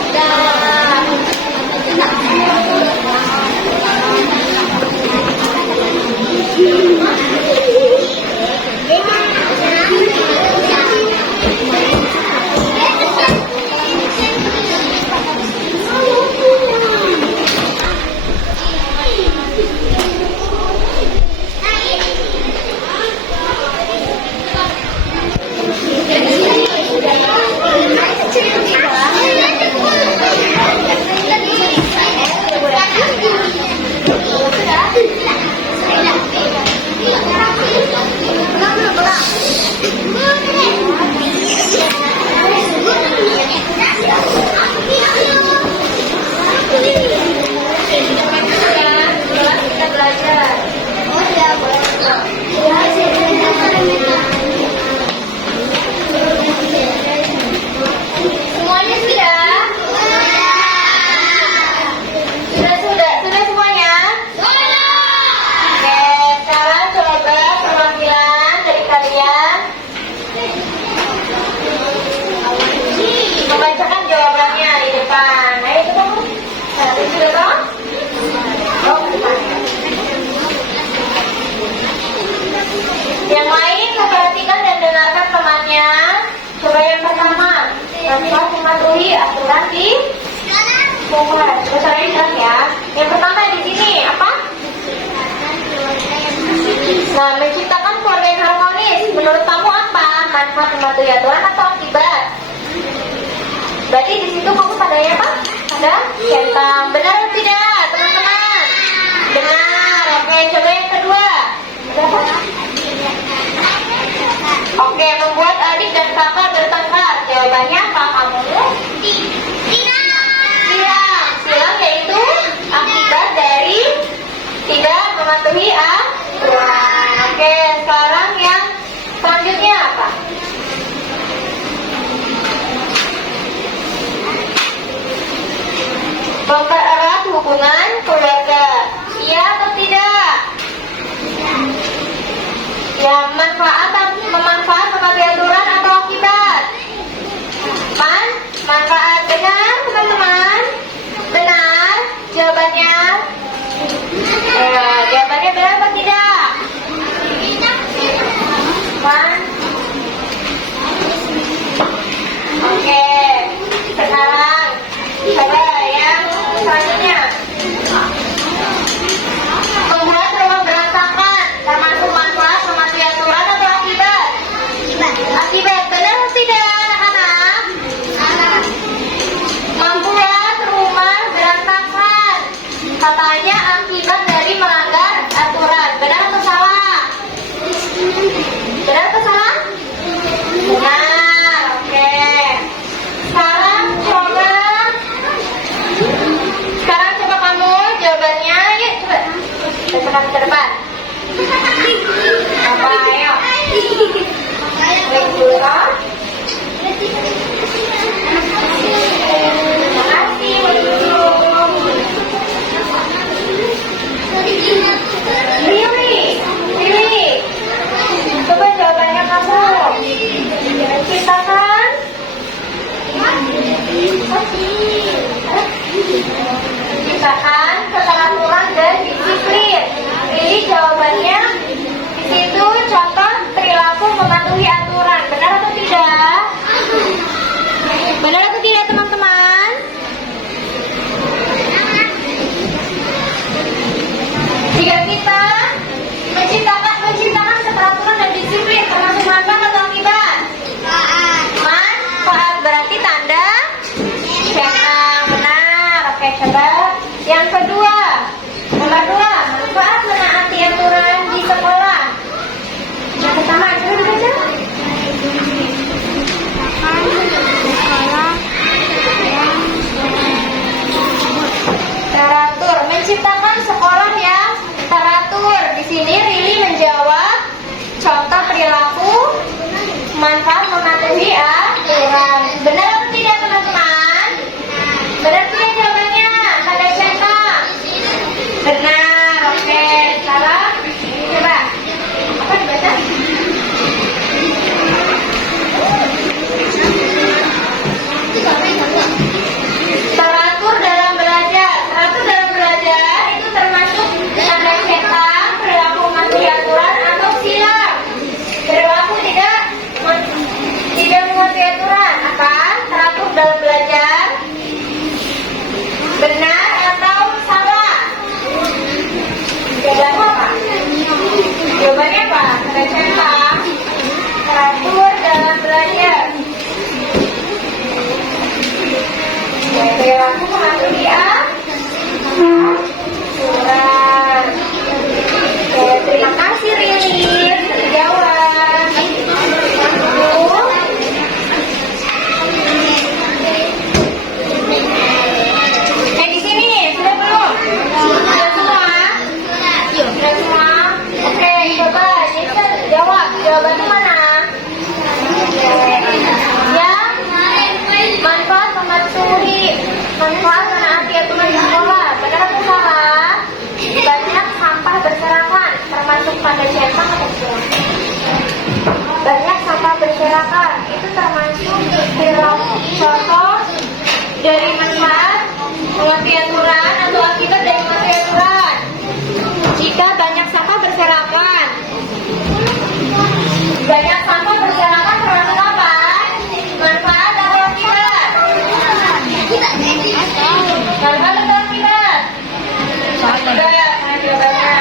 Kita belajar. Semuanya sudah? Sudah semuanya? Oke, sekarang coba perwakilan dari kalian membacakan jawabannya di depan. Ayo kita sudah dong? Oh, ke depan. Yang lain memperhatikan dan dengarkan temannya. Coba yang pertama, tanpa mematuhi aturan di sekolah. Caranya jelas ya. Yang pertama di sini apa? Nah, menciptakan keluarga yang harmonis. Menurut kamu apa? Manfaat mematuhi aturan atau akibat? Berarti di situ kamu padanya apa? Ada centang. Benar atau tidak, teman-teman? Benar. Oke, coba yang kedua. Berapa? Oke, membuat adik dan kakak bertengkar. Jawabannya apa kamu? Silang yaitu akibat dari tidak mematuhi aturan. Oke, sekarang yang selanjutnya apa? Mempererat hubungan keluarga. Iya atau tidak? Ya, memanfaat mematuhi aturan atau akibat? Manfaat. Benar, teman-teman? Benar? Jawabannya? Jawabannya benar atau tidak? Oke, sekarang coba yang selanjutnya. Membuat rumah berantakan termasuk manfaat mematuhi aturan atau akibat? Akibat. Benar atau tidak, anak-anak? Membuat rumah berantakan katanya akibat dari melanggar aturan. Benar atau salah? Benar atau salah? Benar. Oke. Sekarang coba kamu jawabannya. Yuk coba ke depan. Apa? Ayo. Klik dulu. Terima kasih. Lili. Coba jawabannya kamu. Ciptakan. Ciptakan keteraturan dan disiplin. Lili jawabannya di situ contoh perilaku mematuhi aturan. Benar atau tidak? Benar atau tidak, teman-teman? Jika kita menciptakan Yang kedua, nomor 2, manfaat menaati aturan di sekolah. Yang pertama, coba dibaca. Teratur, menciptakan sekolah yang teratur. Di sini Rili menjawab contoh perilaku, manfaat mematuhi aturan. Benar atau tidak teman-teman? Benar tidak jawabannya? Tanda centang. Benar, oke. Sekarang coba apa dibaca? Teratur dalam belajar. Teratur dalam belajar itu termasuk tanda cetak, perilaku mematuhi aturan atau silang. Perilaku tidak mematuhi aturan. Apa? Teratur dalam belajar. Benar atau salah? Jawabannya apa? Jawabannya apa? Tanda cetak. Teratur dalam belajar. Perilaku mematuhi aturan. Oke, terima kasih Rili. Terjawab. Di sini sudah belum? Sudah semua? Sudah semua? Oke, coba Jason jawab. Jawabannya mana? Manfaat menaati aturan di sekolah. Benar atau salah? Banyak sampah berserakan, termasuk pada centang atau tidak? Banyak sampah berserakan, itu termasuk perilaku. Contoh dari manfaat mengerti aturan atau akibat dari mengerti aturan. Jika banyak sampah berserakan, banyak sampah berserakan termasuk apa? Manfaat atau akibat? Manfaat atau akibat? Akibat. Mana jawabannya?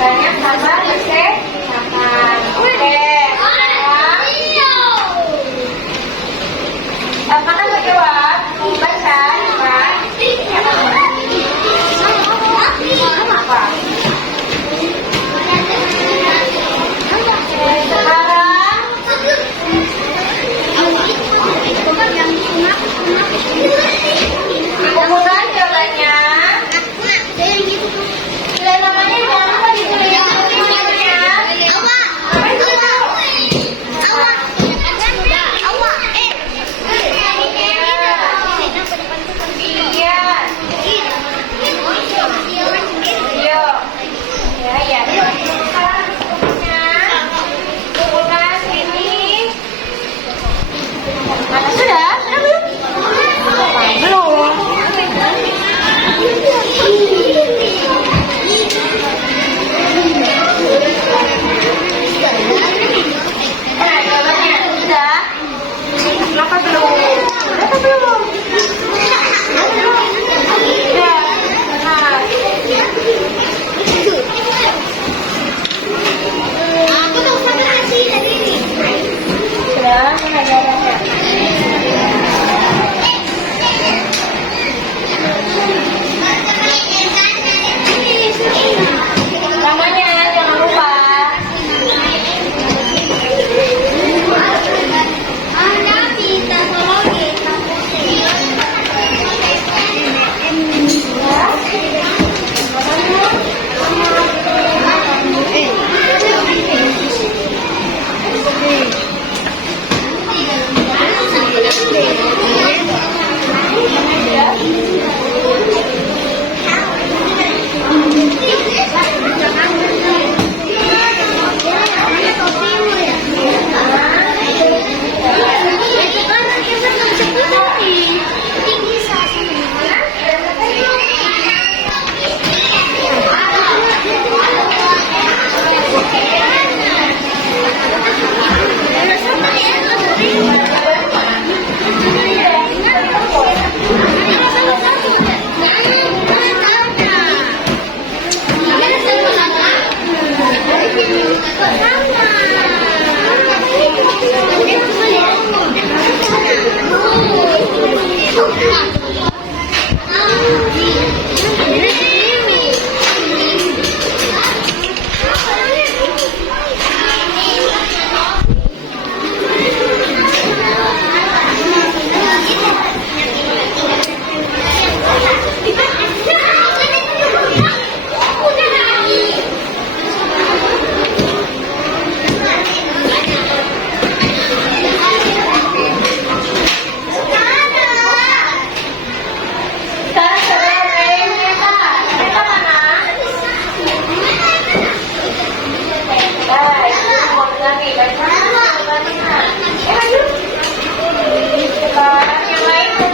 Banyak sampah berserakan. Oke. Mana mau jawab?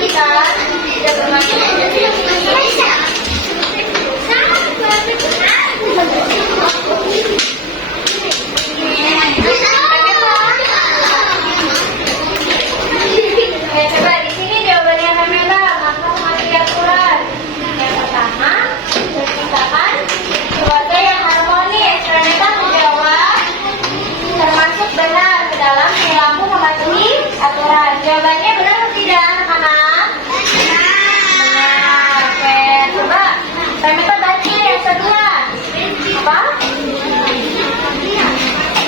lagi kan? Udah bermain. Oke, coba di sini jawabannya Ramela. Maka mengerti aturan. Yang pertama, menciptakan keluarga yang harmonis. Ramela menjawab termasuk benar ke dalam perilaku mematuhi aturan. Jawabannya benar atau tidak, anak-anak? Benar. Oke, coba Ramela baca yang kedua. Apa?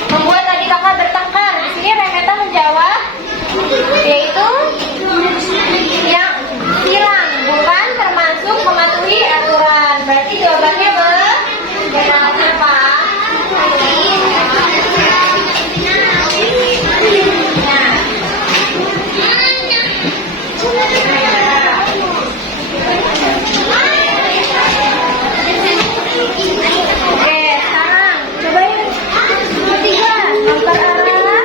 Membuat tadi kakak bertengkar. Di sini Ramela menjawab yaitu yang hilang, bukan termasuk mematuhi aturan. Berarti jawabannya benar, Pak. Oke, sekarang coba yang ketiga, memperarah.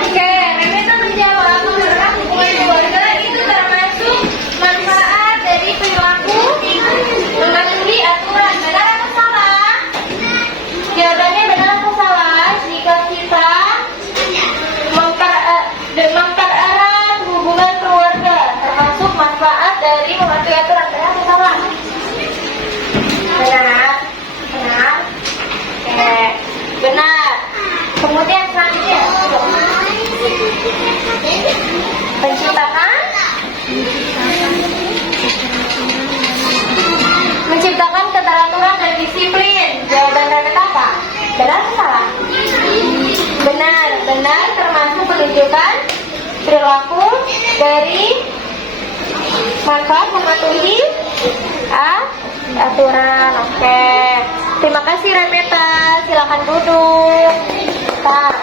Oke, Renata menjawab memperarah hubungan keluarga itu termasuk manfaat dari perilaku mematuhi aturan. Benar atau salah? Jawabannya benar atau salah? Jika kita mempererat hubungan keluarga termasuk manfaat dari mematuhi aturan. Benar atau salah? Benar. Benar. Oke, benar. Kemudian selanjutnya menciptakan keteraturan dan disiplin. Jawaban Ramela apa? Benar atau salah? Benar. Benar termasuk menunjukkan perilaku dari manfaat mematuhi aturan. Oke. Terima kasih Ramela. Silakan duduk. Bentar.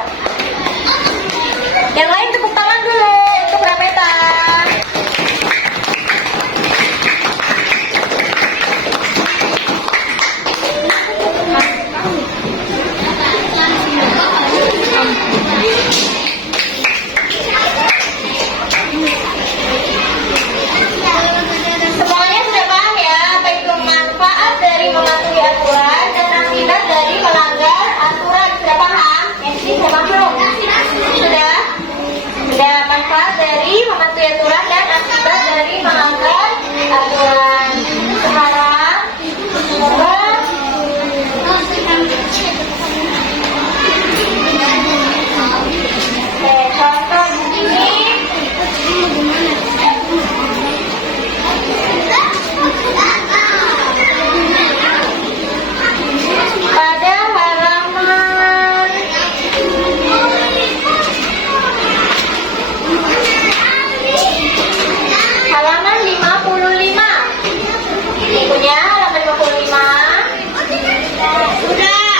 Yang lain tepuk tangan dulu untuk Ramela. Semuanya sudah paham ya apa itu manfaat dari mematuhi aturan dan akibat dari melanggar aturan. Sudah paham? Yang ini sudah paham belum? Sudah? Sudah. Manfaat dari mematuhi aturan dan akibat dari melanggar aturan. Sekarang coba contoh di sini. Pada halaman 55. Ini punya halaman 55. Sudah.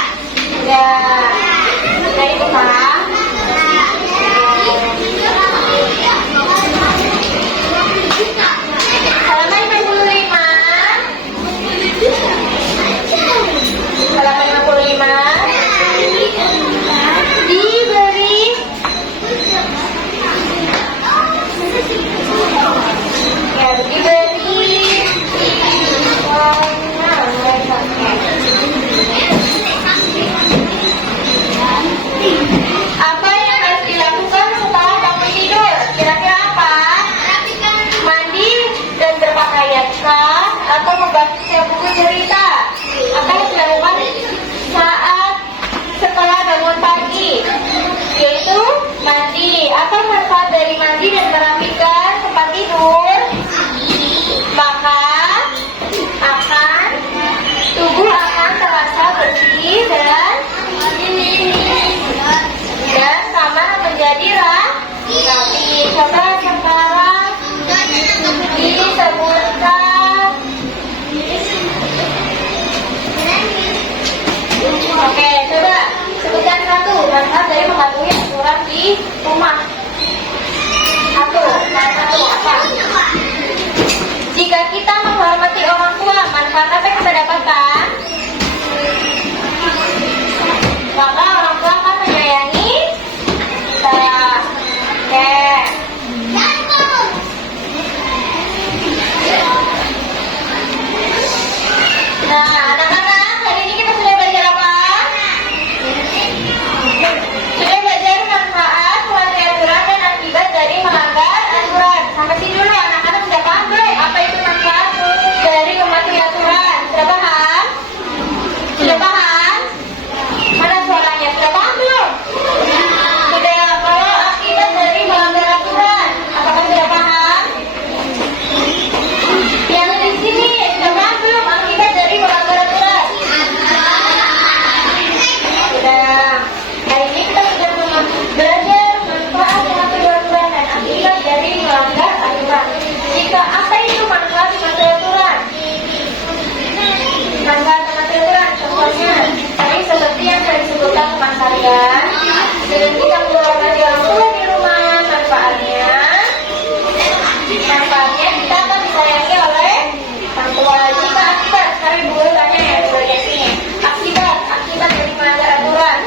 Sudah itu Pak. Halaman 55. Halaman 55. Diberi apa yang harus dilakukan setelah bangun tidur? Kira-kira apa? Mandi dan berpakaian kah? Atau membaca buku cerita? Apa yang dilakukan saat setelah bangun pagi? Yaitu mandi. Apa manfaat dari mandi dan merapikan tempat tidur? Maka tubuh akan terasa bersih dan kamar menjadi rapi. Coba sekarang disebutkan. Oke, coba sebutkan satu manfaat dari mematuhi aturan di rumah. Satu apa? Jika kita menghormati orang tua, manfaat apa yang kita dapatkan? Maka orang tua akan menyayangi kita. Oke. Manfaatnya kita akan disayangi oleh orang tua. Jika akibat, sekarang dulu tanya ya di bagian sini. Akibat dari melanggar aturan.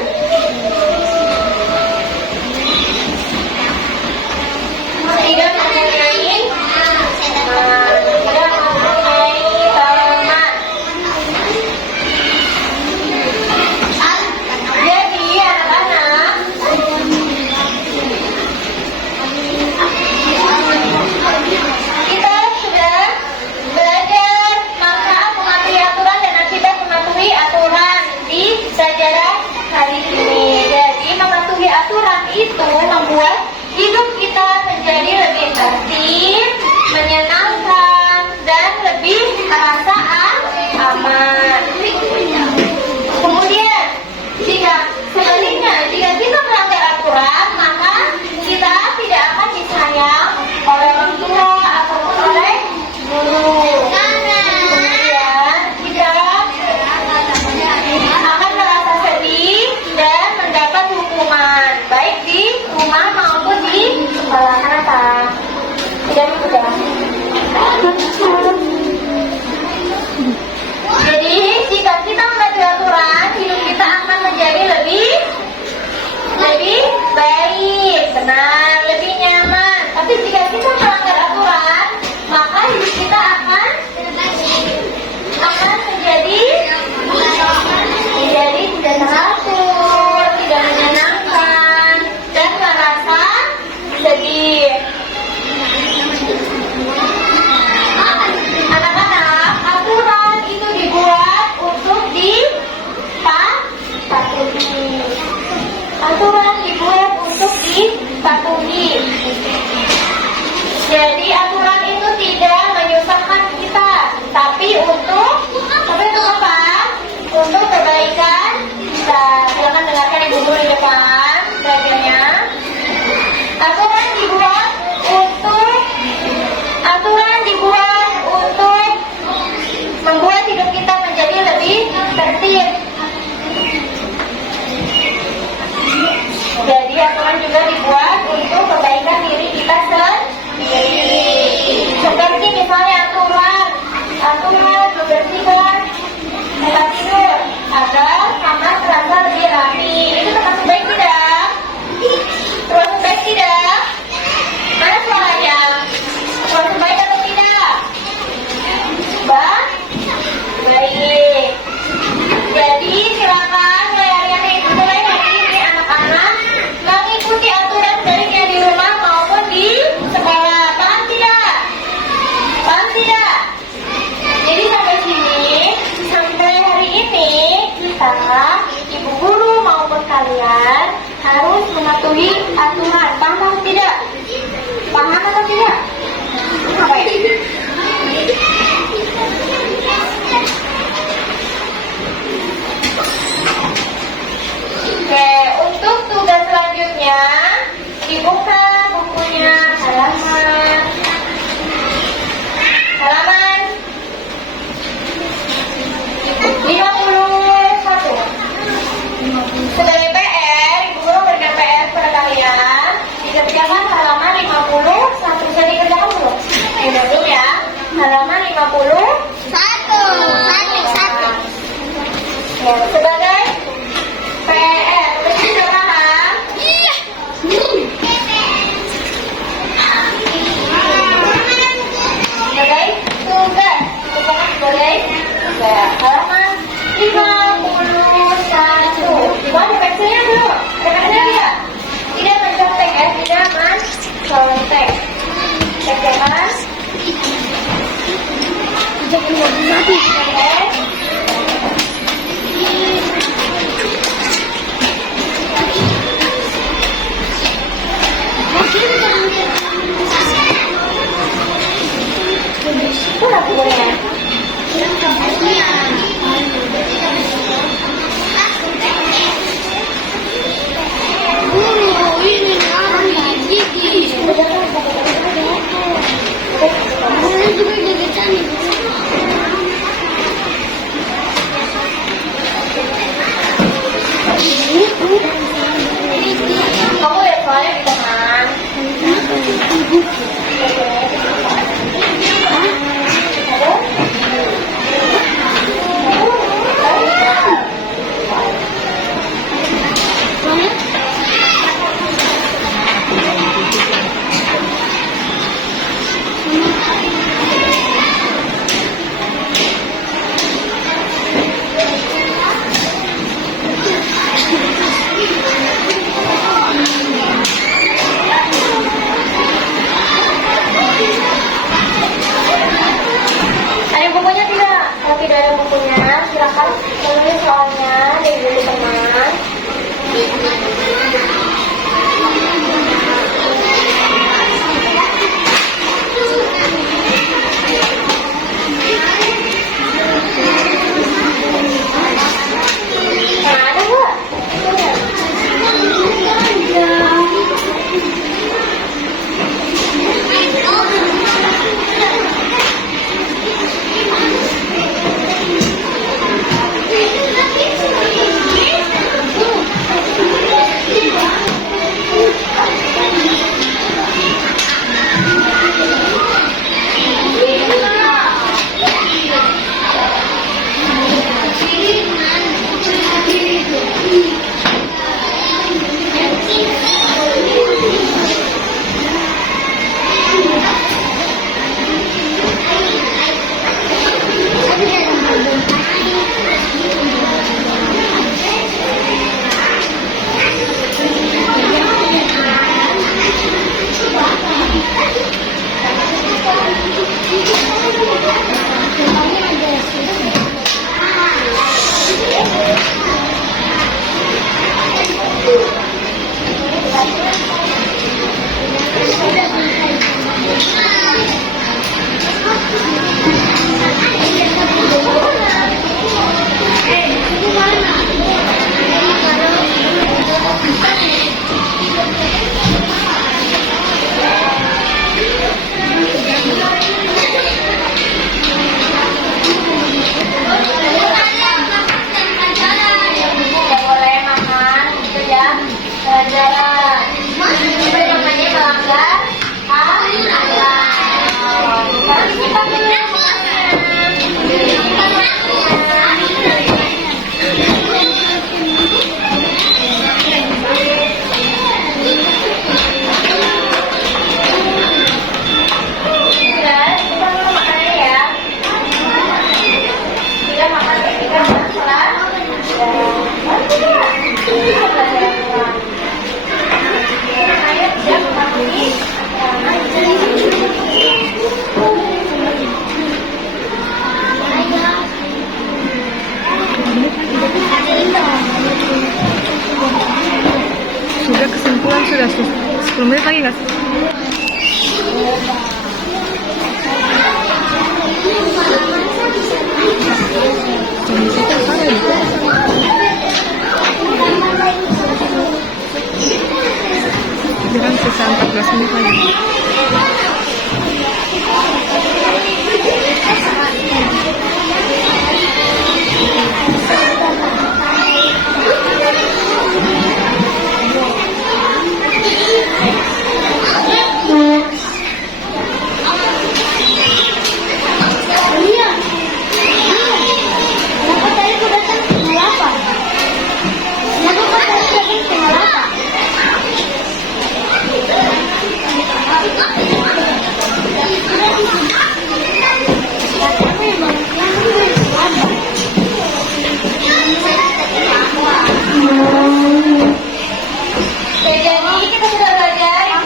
Tidak mempunyai teman. Jadi anak-anak, kita sudah belajar manfaat mematuhi aturan dan akibat mematuhi aturan di pelajaran hari ini. Jadi mematuhi aturan itu membuat hidup kita menjadi lebih tertib, menyenangkan, dan lebih terasa aman. Kemudian, sebaliknya, jika kita melanggar aturan, maka kita tidak akan disayang oleh orang tua ataupun oleh guru. Kemudian, kita akan merasa sedih dan mendapat hukuman, baik di rumah maupun di sekolah. Kenapa? Tidak mudah. Jadi, jika kita mematuhi aturan, hidup kita akan menjadi lebih baik, benar, lebih nyaman. Tapi jika kita melanggar aturan, maka hidup kita akan menjadi tidak teratur, tidak menyenangkan, dan merasa sedih. Anak-anak, aturan itu dibuat untuk dipatuhi. Aturan dibuat untuk dipatuhi. Jadi aturan itu tidak menyusahkan kita, tapi untuk apa? Untuk kebaikan kita. Silakan dengarkan ibu guru di depan belajarnya. Aturan dibuat untuk membuat hidup kita menjadi lebih tertib. Jadi aturan juga dibuat untuk kebaikan diri kita sendiri. Seperti misalnya aturan membersihkan tempat tidur agar kamar terasa lebih rapi. Itu termasuk baik tidak? Termasuk baik tidak? Mana suaranya? Termasuk baik atau tidak? Baik. Jadi silakan mulai hari ini anak-anak mengikuti aturan baiknya di rumah maupun di sekolah. Paham tidak? Jadi sampai hari ini kita, ibu guru maupun kalian harus mematuhi aturan. Paham atau tidak? Apa ya? Oke, untuk tugas selanjutnya dibuka bukunya halaman 51. Sebagai PR, ibu guru berikan PR kepada kalian dikerjakan halaman 51. Sudah dikerjakan belum? Belum ya. Halaman 51. Ya, sebagai PR, sudah paham? Iya. Sebagai tugas, sebagai halaman 51. Gimana ada pensilnya belum? Ada pensilnya tidak? Tidak mencontek ya, tidak mencontek. Kerjakan. Kurang bukunya. Kamu lihat soalnya di tengah. Iya. Kenapa tadi aku datang setengah 8? Kenapa tadi datang setengah 8? Oke, jadi kita sudah belajar.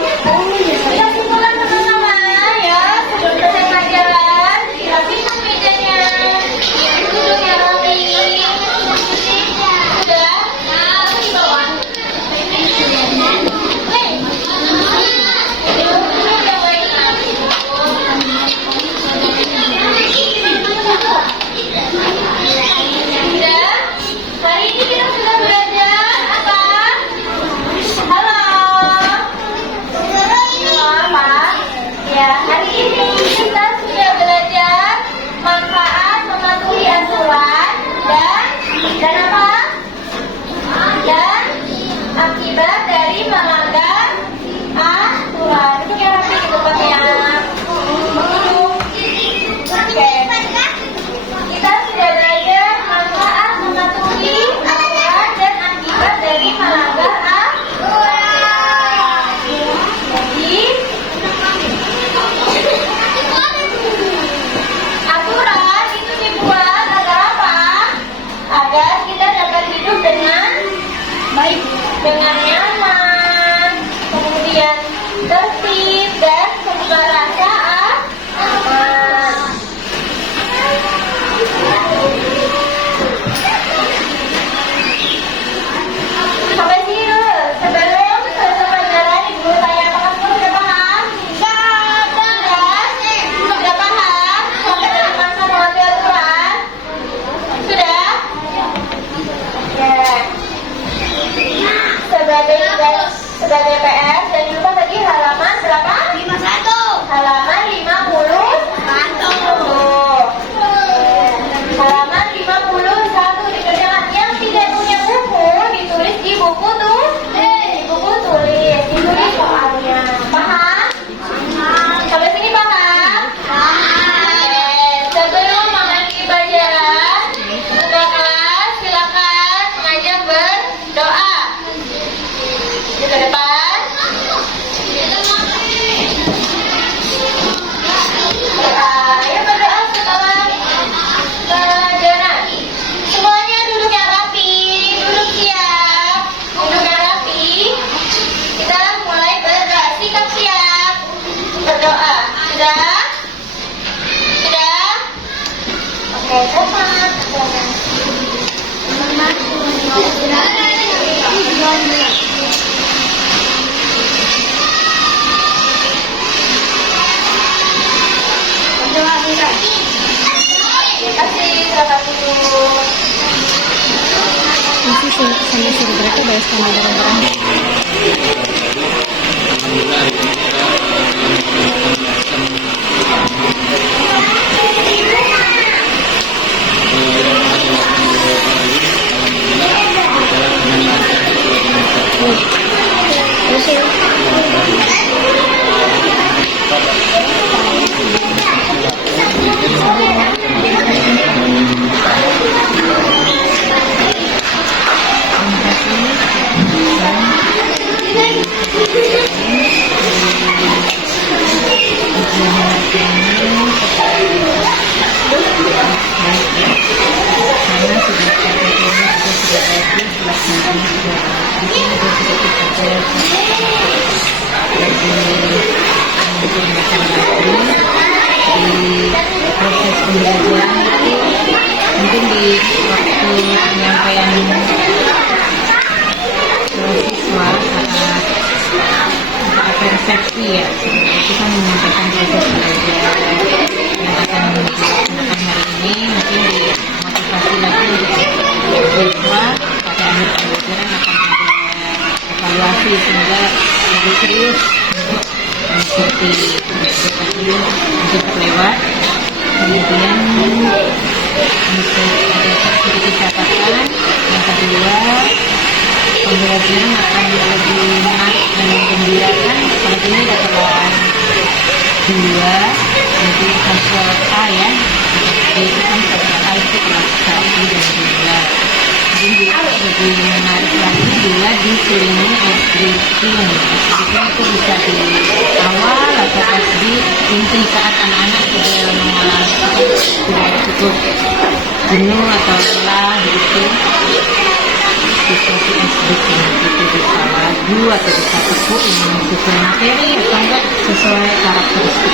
Kita simpulkan sama-sama ya. Sebelum kita pelajaran, dirapikan mejanya. Duduk yang rapi. Sudah? Di bawah. Duduk yang baik. Sudah? Hari ini kita sudah belajar apa? Halo. Halo, apa? Ya, hari ini kita sudah belajar manfaat mematuhi aturan dan apa? Dan akibat dari melanggar aturan. Itu yang rapi di depannya. Oke. Kita sudah belajar manfaat mematuhi aturan dan akibat dari melanggar aturan. Jadi, aturan itu dibuat agar apa? Agar kita dapat hidup dengan baik, dengan nyaman, kemudian tertib dan membuka rasa aman. Sampai sini dulu. Sebelum selesai pelajaran, Ibu tanya apakah semua sudah paham? Sudah paham? Sampai dengan masa mengambil aturan? Sudah? Ya. Sebagai PR, dan lupa tadi halaman berapa? 51. Halaman 51. Halaman 51 dikerjakan. Yang tidak punya buku ditulis di buku tuh. Di buku tulis, ditulis soalnya. Paham? Sampai sini paham? Sebelum mengakhiri pelajaran, ketua kelas silakan mengajak berdoa. Di depan. Ayo berdoa setelah pelajaran. Semuanya duduk yang rapi, duduk siap, duduk yang rapi. Kita mulai berdoa. Sikap siap. Berdoa. Sudah? Sudah? Oke, tepat. Terima kasih, selamat dulu. Masih sama suruh mereka bayar sama barang-barang. Mungkin di waktu penyampaian siswa saat resepsi ya, kita menyampaikan proses belajar yang akan dilaksanakan hari ini. Mungkin dimotivasi lagi untuk siswa pada akhir pembelajaran akan ada evaluasi sehingga lebih serius untuk mengikuti untuk lewat. kemudian sedikit catatan. Yang kedua, pembelajaran akan lebih menarik dan menggembirakan seperti ini ada kelas 2 untuk sosial A ya. Itu kan sosial A itu kelas 1 dan 2. Jadi lebih menarik lagi bila dikelilingi exhibition. Exhibition itu bisa di awal atau pas di inti saat anak-anak sudah mengalami sudah cukup jenuh atau lelah gitu. Diskusi exhibition itu bisa lagu atau bisa tepuk yang sesuai materi atau enggak sesuai karakteristik.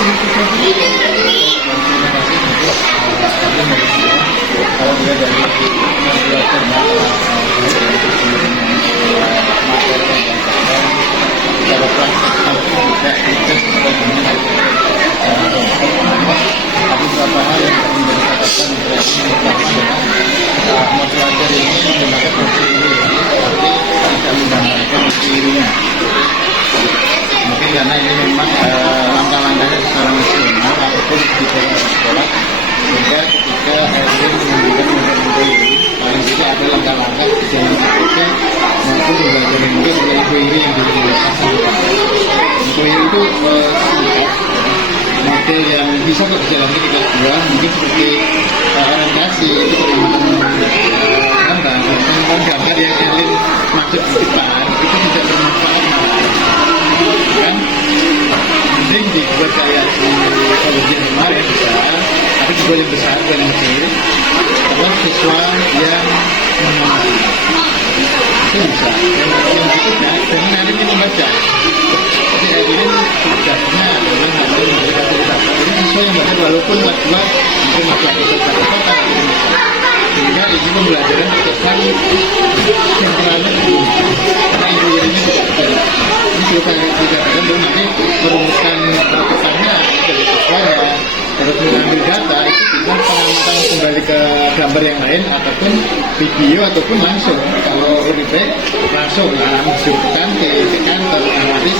Kalau dia dari belajar cara praktek tidak sesuai dengan tapi beberapa hal yang kami katakan modul ajar ini menggunakan kursi ini tapi tidak menggunakan dirinya mungkin karena ini memang langkah-langkahnya secara nasional ataupun di sekolah sehingga ketika Erwin menunjukkan model-model ini paling tidak ada langkah-langkah di dalam APK maupun belajar mungkin oleh Ibu Iri yang dilaksanakan. Ibu Iri itu model yang bisa kok dijalankan di kelas 2 mungkin seperti orientasi itu gambar yang Erwin maksud di depan itu tidak bermanfaat kan mending dibuat kayak ujian kemarin bisa tapi dibuat yang besar bukan yang kecil adalah siswa yang mengamati itu bisa yang itu kan dengan hari ini membaca jadi hari ini tugasnya adalah nanti memberikan tugas jadi siswa yang baca walaupun buat mungkin masalah kota sehingga ini pembelajaran kesan sentralnya karena ibu ini tidak ini juga dikatakan dulu nanti merumuskan pesannya dari siswanya terus mengambil data itu bisa pengamatan kembali ke gambar yang lain ataupun video ataupun langsung kalau lebih baik langsung menunjukkan ke kantor otomatis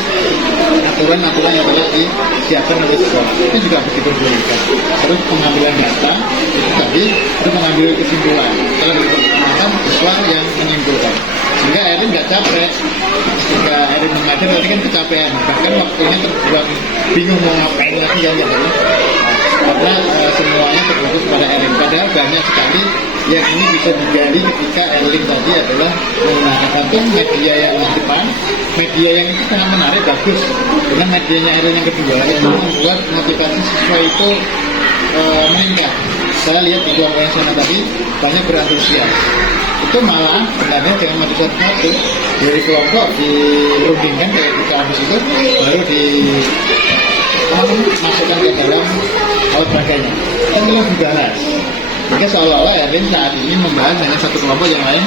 aturan-aturan yang telah disiapkan oleh sekolah itu juga begitu dilakukan terus pengambilan data itu tadi terus mengambil kesimpulan kalau diperkenalkan siswa yang menyimpulkan sehingga Erin nggak capek ketika Erin mengajar tadi kan kecapean bahkan waktunya terbuang bingung mau ngapain lagi kan ya karena semuanya terfokus pada Erin padahal banyak sekali yang ini bisa digali ketika Erling tadi adalah menggunakan satu media yang di depan media yang itu sangat menarik bagus dengan medianya Erling yang kedua itu membuat motivasi siswa itu meningkat saya lihat di kelompok yang sana tadi banyak berantusias itu malah sebenarnya dengan motivasi satu dari kelompok dirundingkan kayak kita habis itu baru dimasukkan ke dalam olahraganya kan belum dibahas sehingga seolah-olah Erwin saat ini membahas hanya satu kelompok yang lain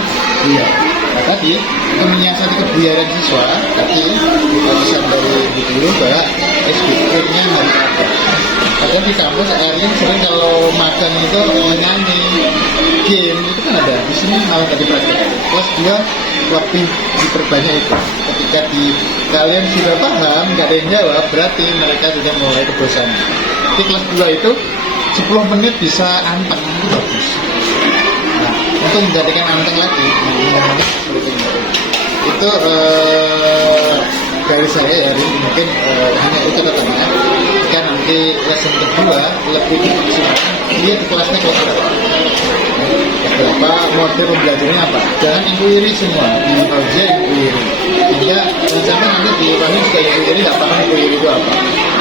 iya nah tadi untuk menyiasati kebugaran siswa tadi pesan dari guru bahwa SDK-nya harus ada padahal di kampus Erwin sering kalau makan itu nyanyi game itu kan ada di sini malah tadi praktek kelas 2 waktu diperbanyak itu ketika kalian sudah paham nggak ada yang jawab berarti mereka sudah mulai kebosanan di kelas 2 itu 10 menit bisa anteng itu bagus nah untuk menjadikan anteng lagi itu dari saya ya mungkin hanya itu katanya jika nanti lesson kedua lebih dimaksimalkan lihat di kelasnya kelas berapa model pembelajarannya apa jangan inquiry semua di ujian inquiry sehingga jangan nanti di ujian juga inquiry nggak paham inquiry itu apa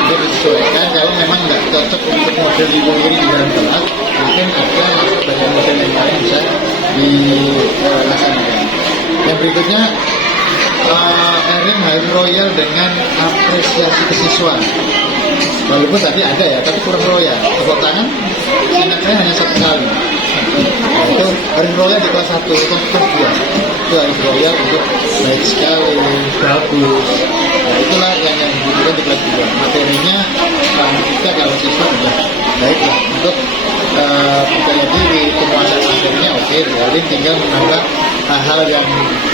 itu disesuaikan kalau memang nggak cocok untuk model inquiry di dalam kelas mungkin ada bagian model yang lain bisa dilaksanakan yang berikutnya Erin harus royal dengan apresiasi kesiswaan walaupun tadi ada ya tapi kurang royal tepuk tangan ingat saya hanya satu kali nah, itu harus royal di kelas 1 kelas 2 itu harus royal untuk baik sekali bagus nah, itulah yang dibutuhkan di kelas 2 materinya kita kalau siswa sudah baik lah untuk percaya diri penguasaan materinya oke Erin tinggal menambah hal-hal yang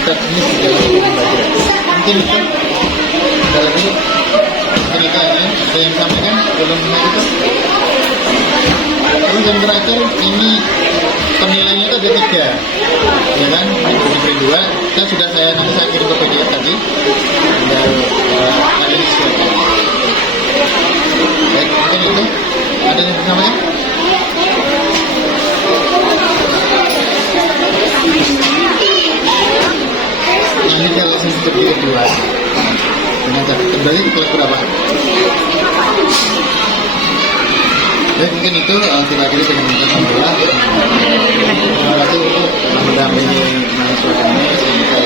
teknis di dalam pembelajaran mungkin itu dalam ini terakhir ini penilaiannya itu ada 3, ya kan? Untuk diberi 2, dan sudah nanti saya kirim ke PDF tadi. Tinggal kalian siapkan. Baik, mungkin itu ada yang bersamanya? Ini kalau seperti kedua. Kembali ke kelas berapa? Baik, mungkin itu kita akhiri dengan alhamdulillah. Terima kasih untuk mendampingi mahasiswa kami sampai kita.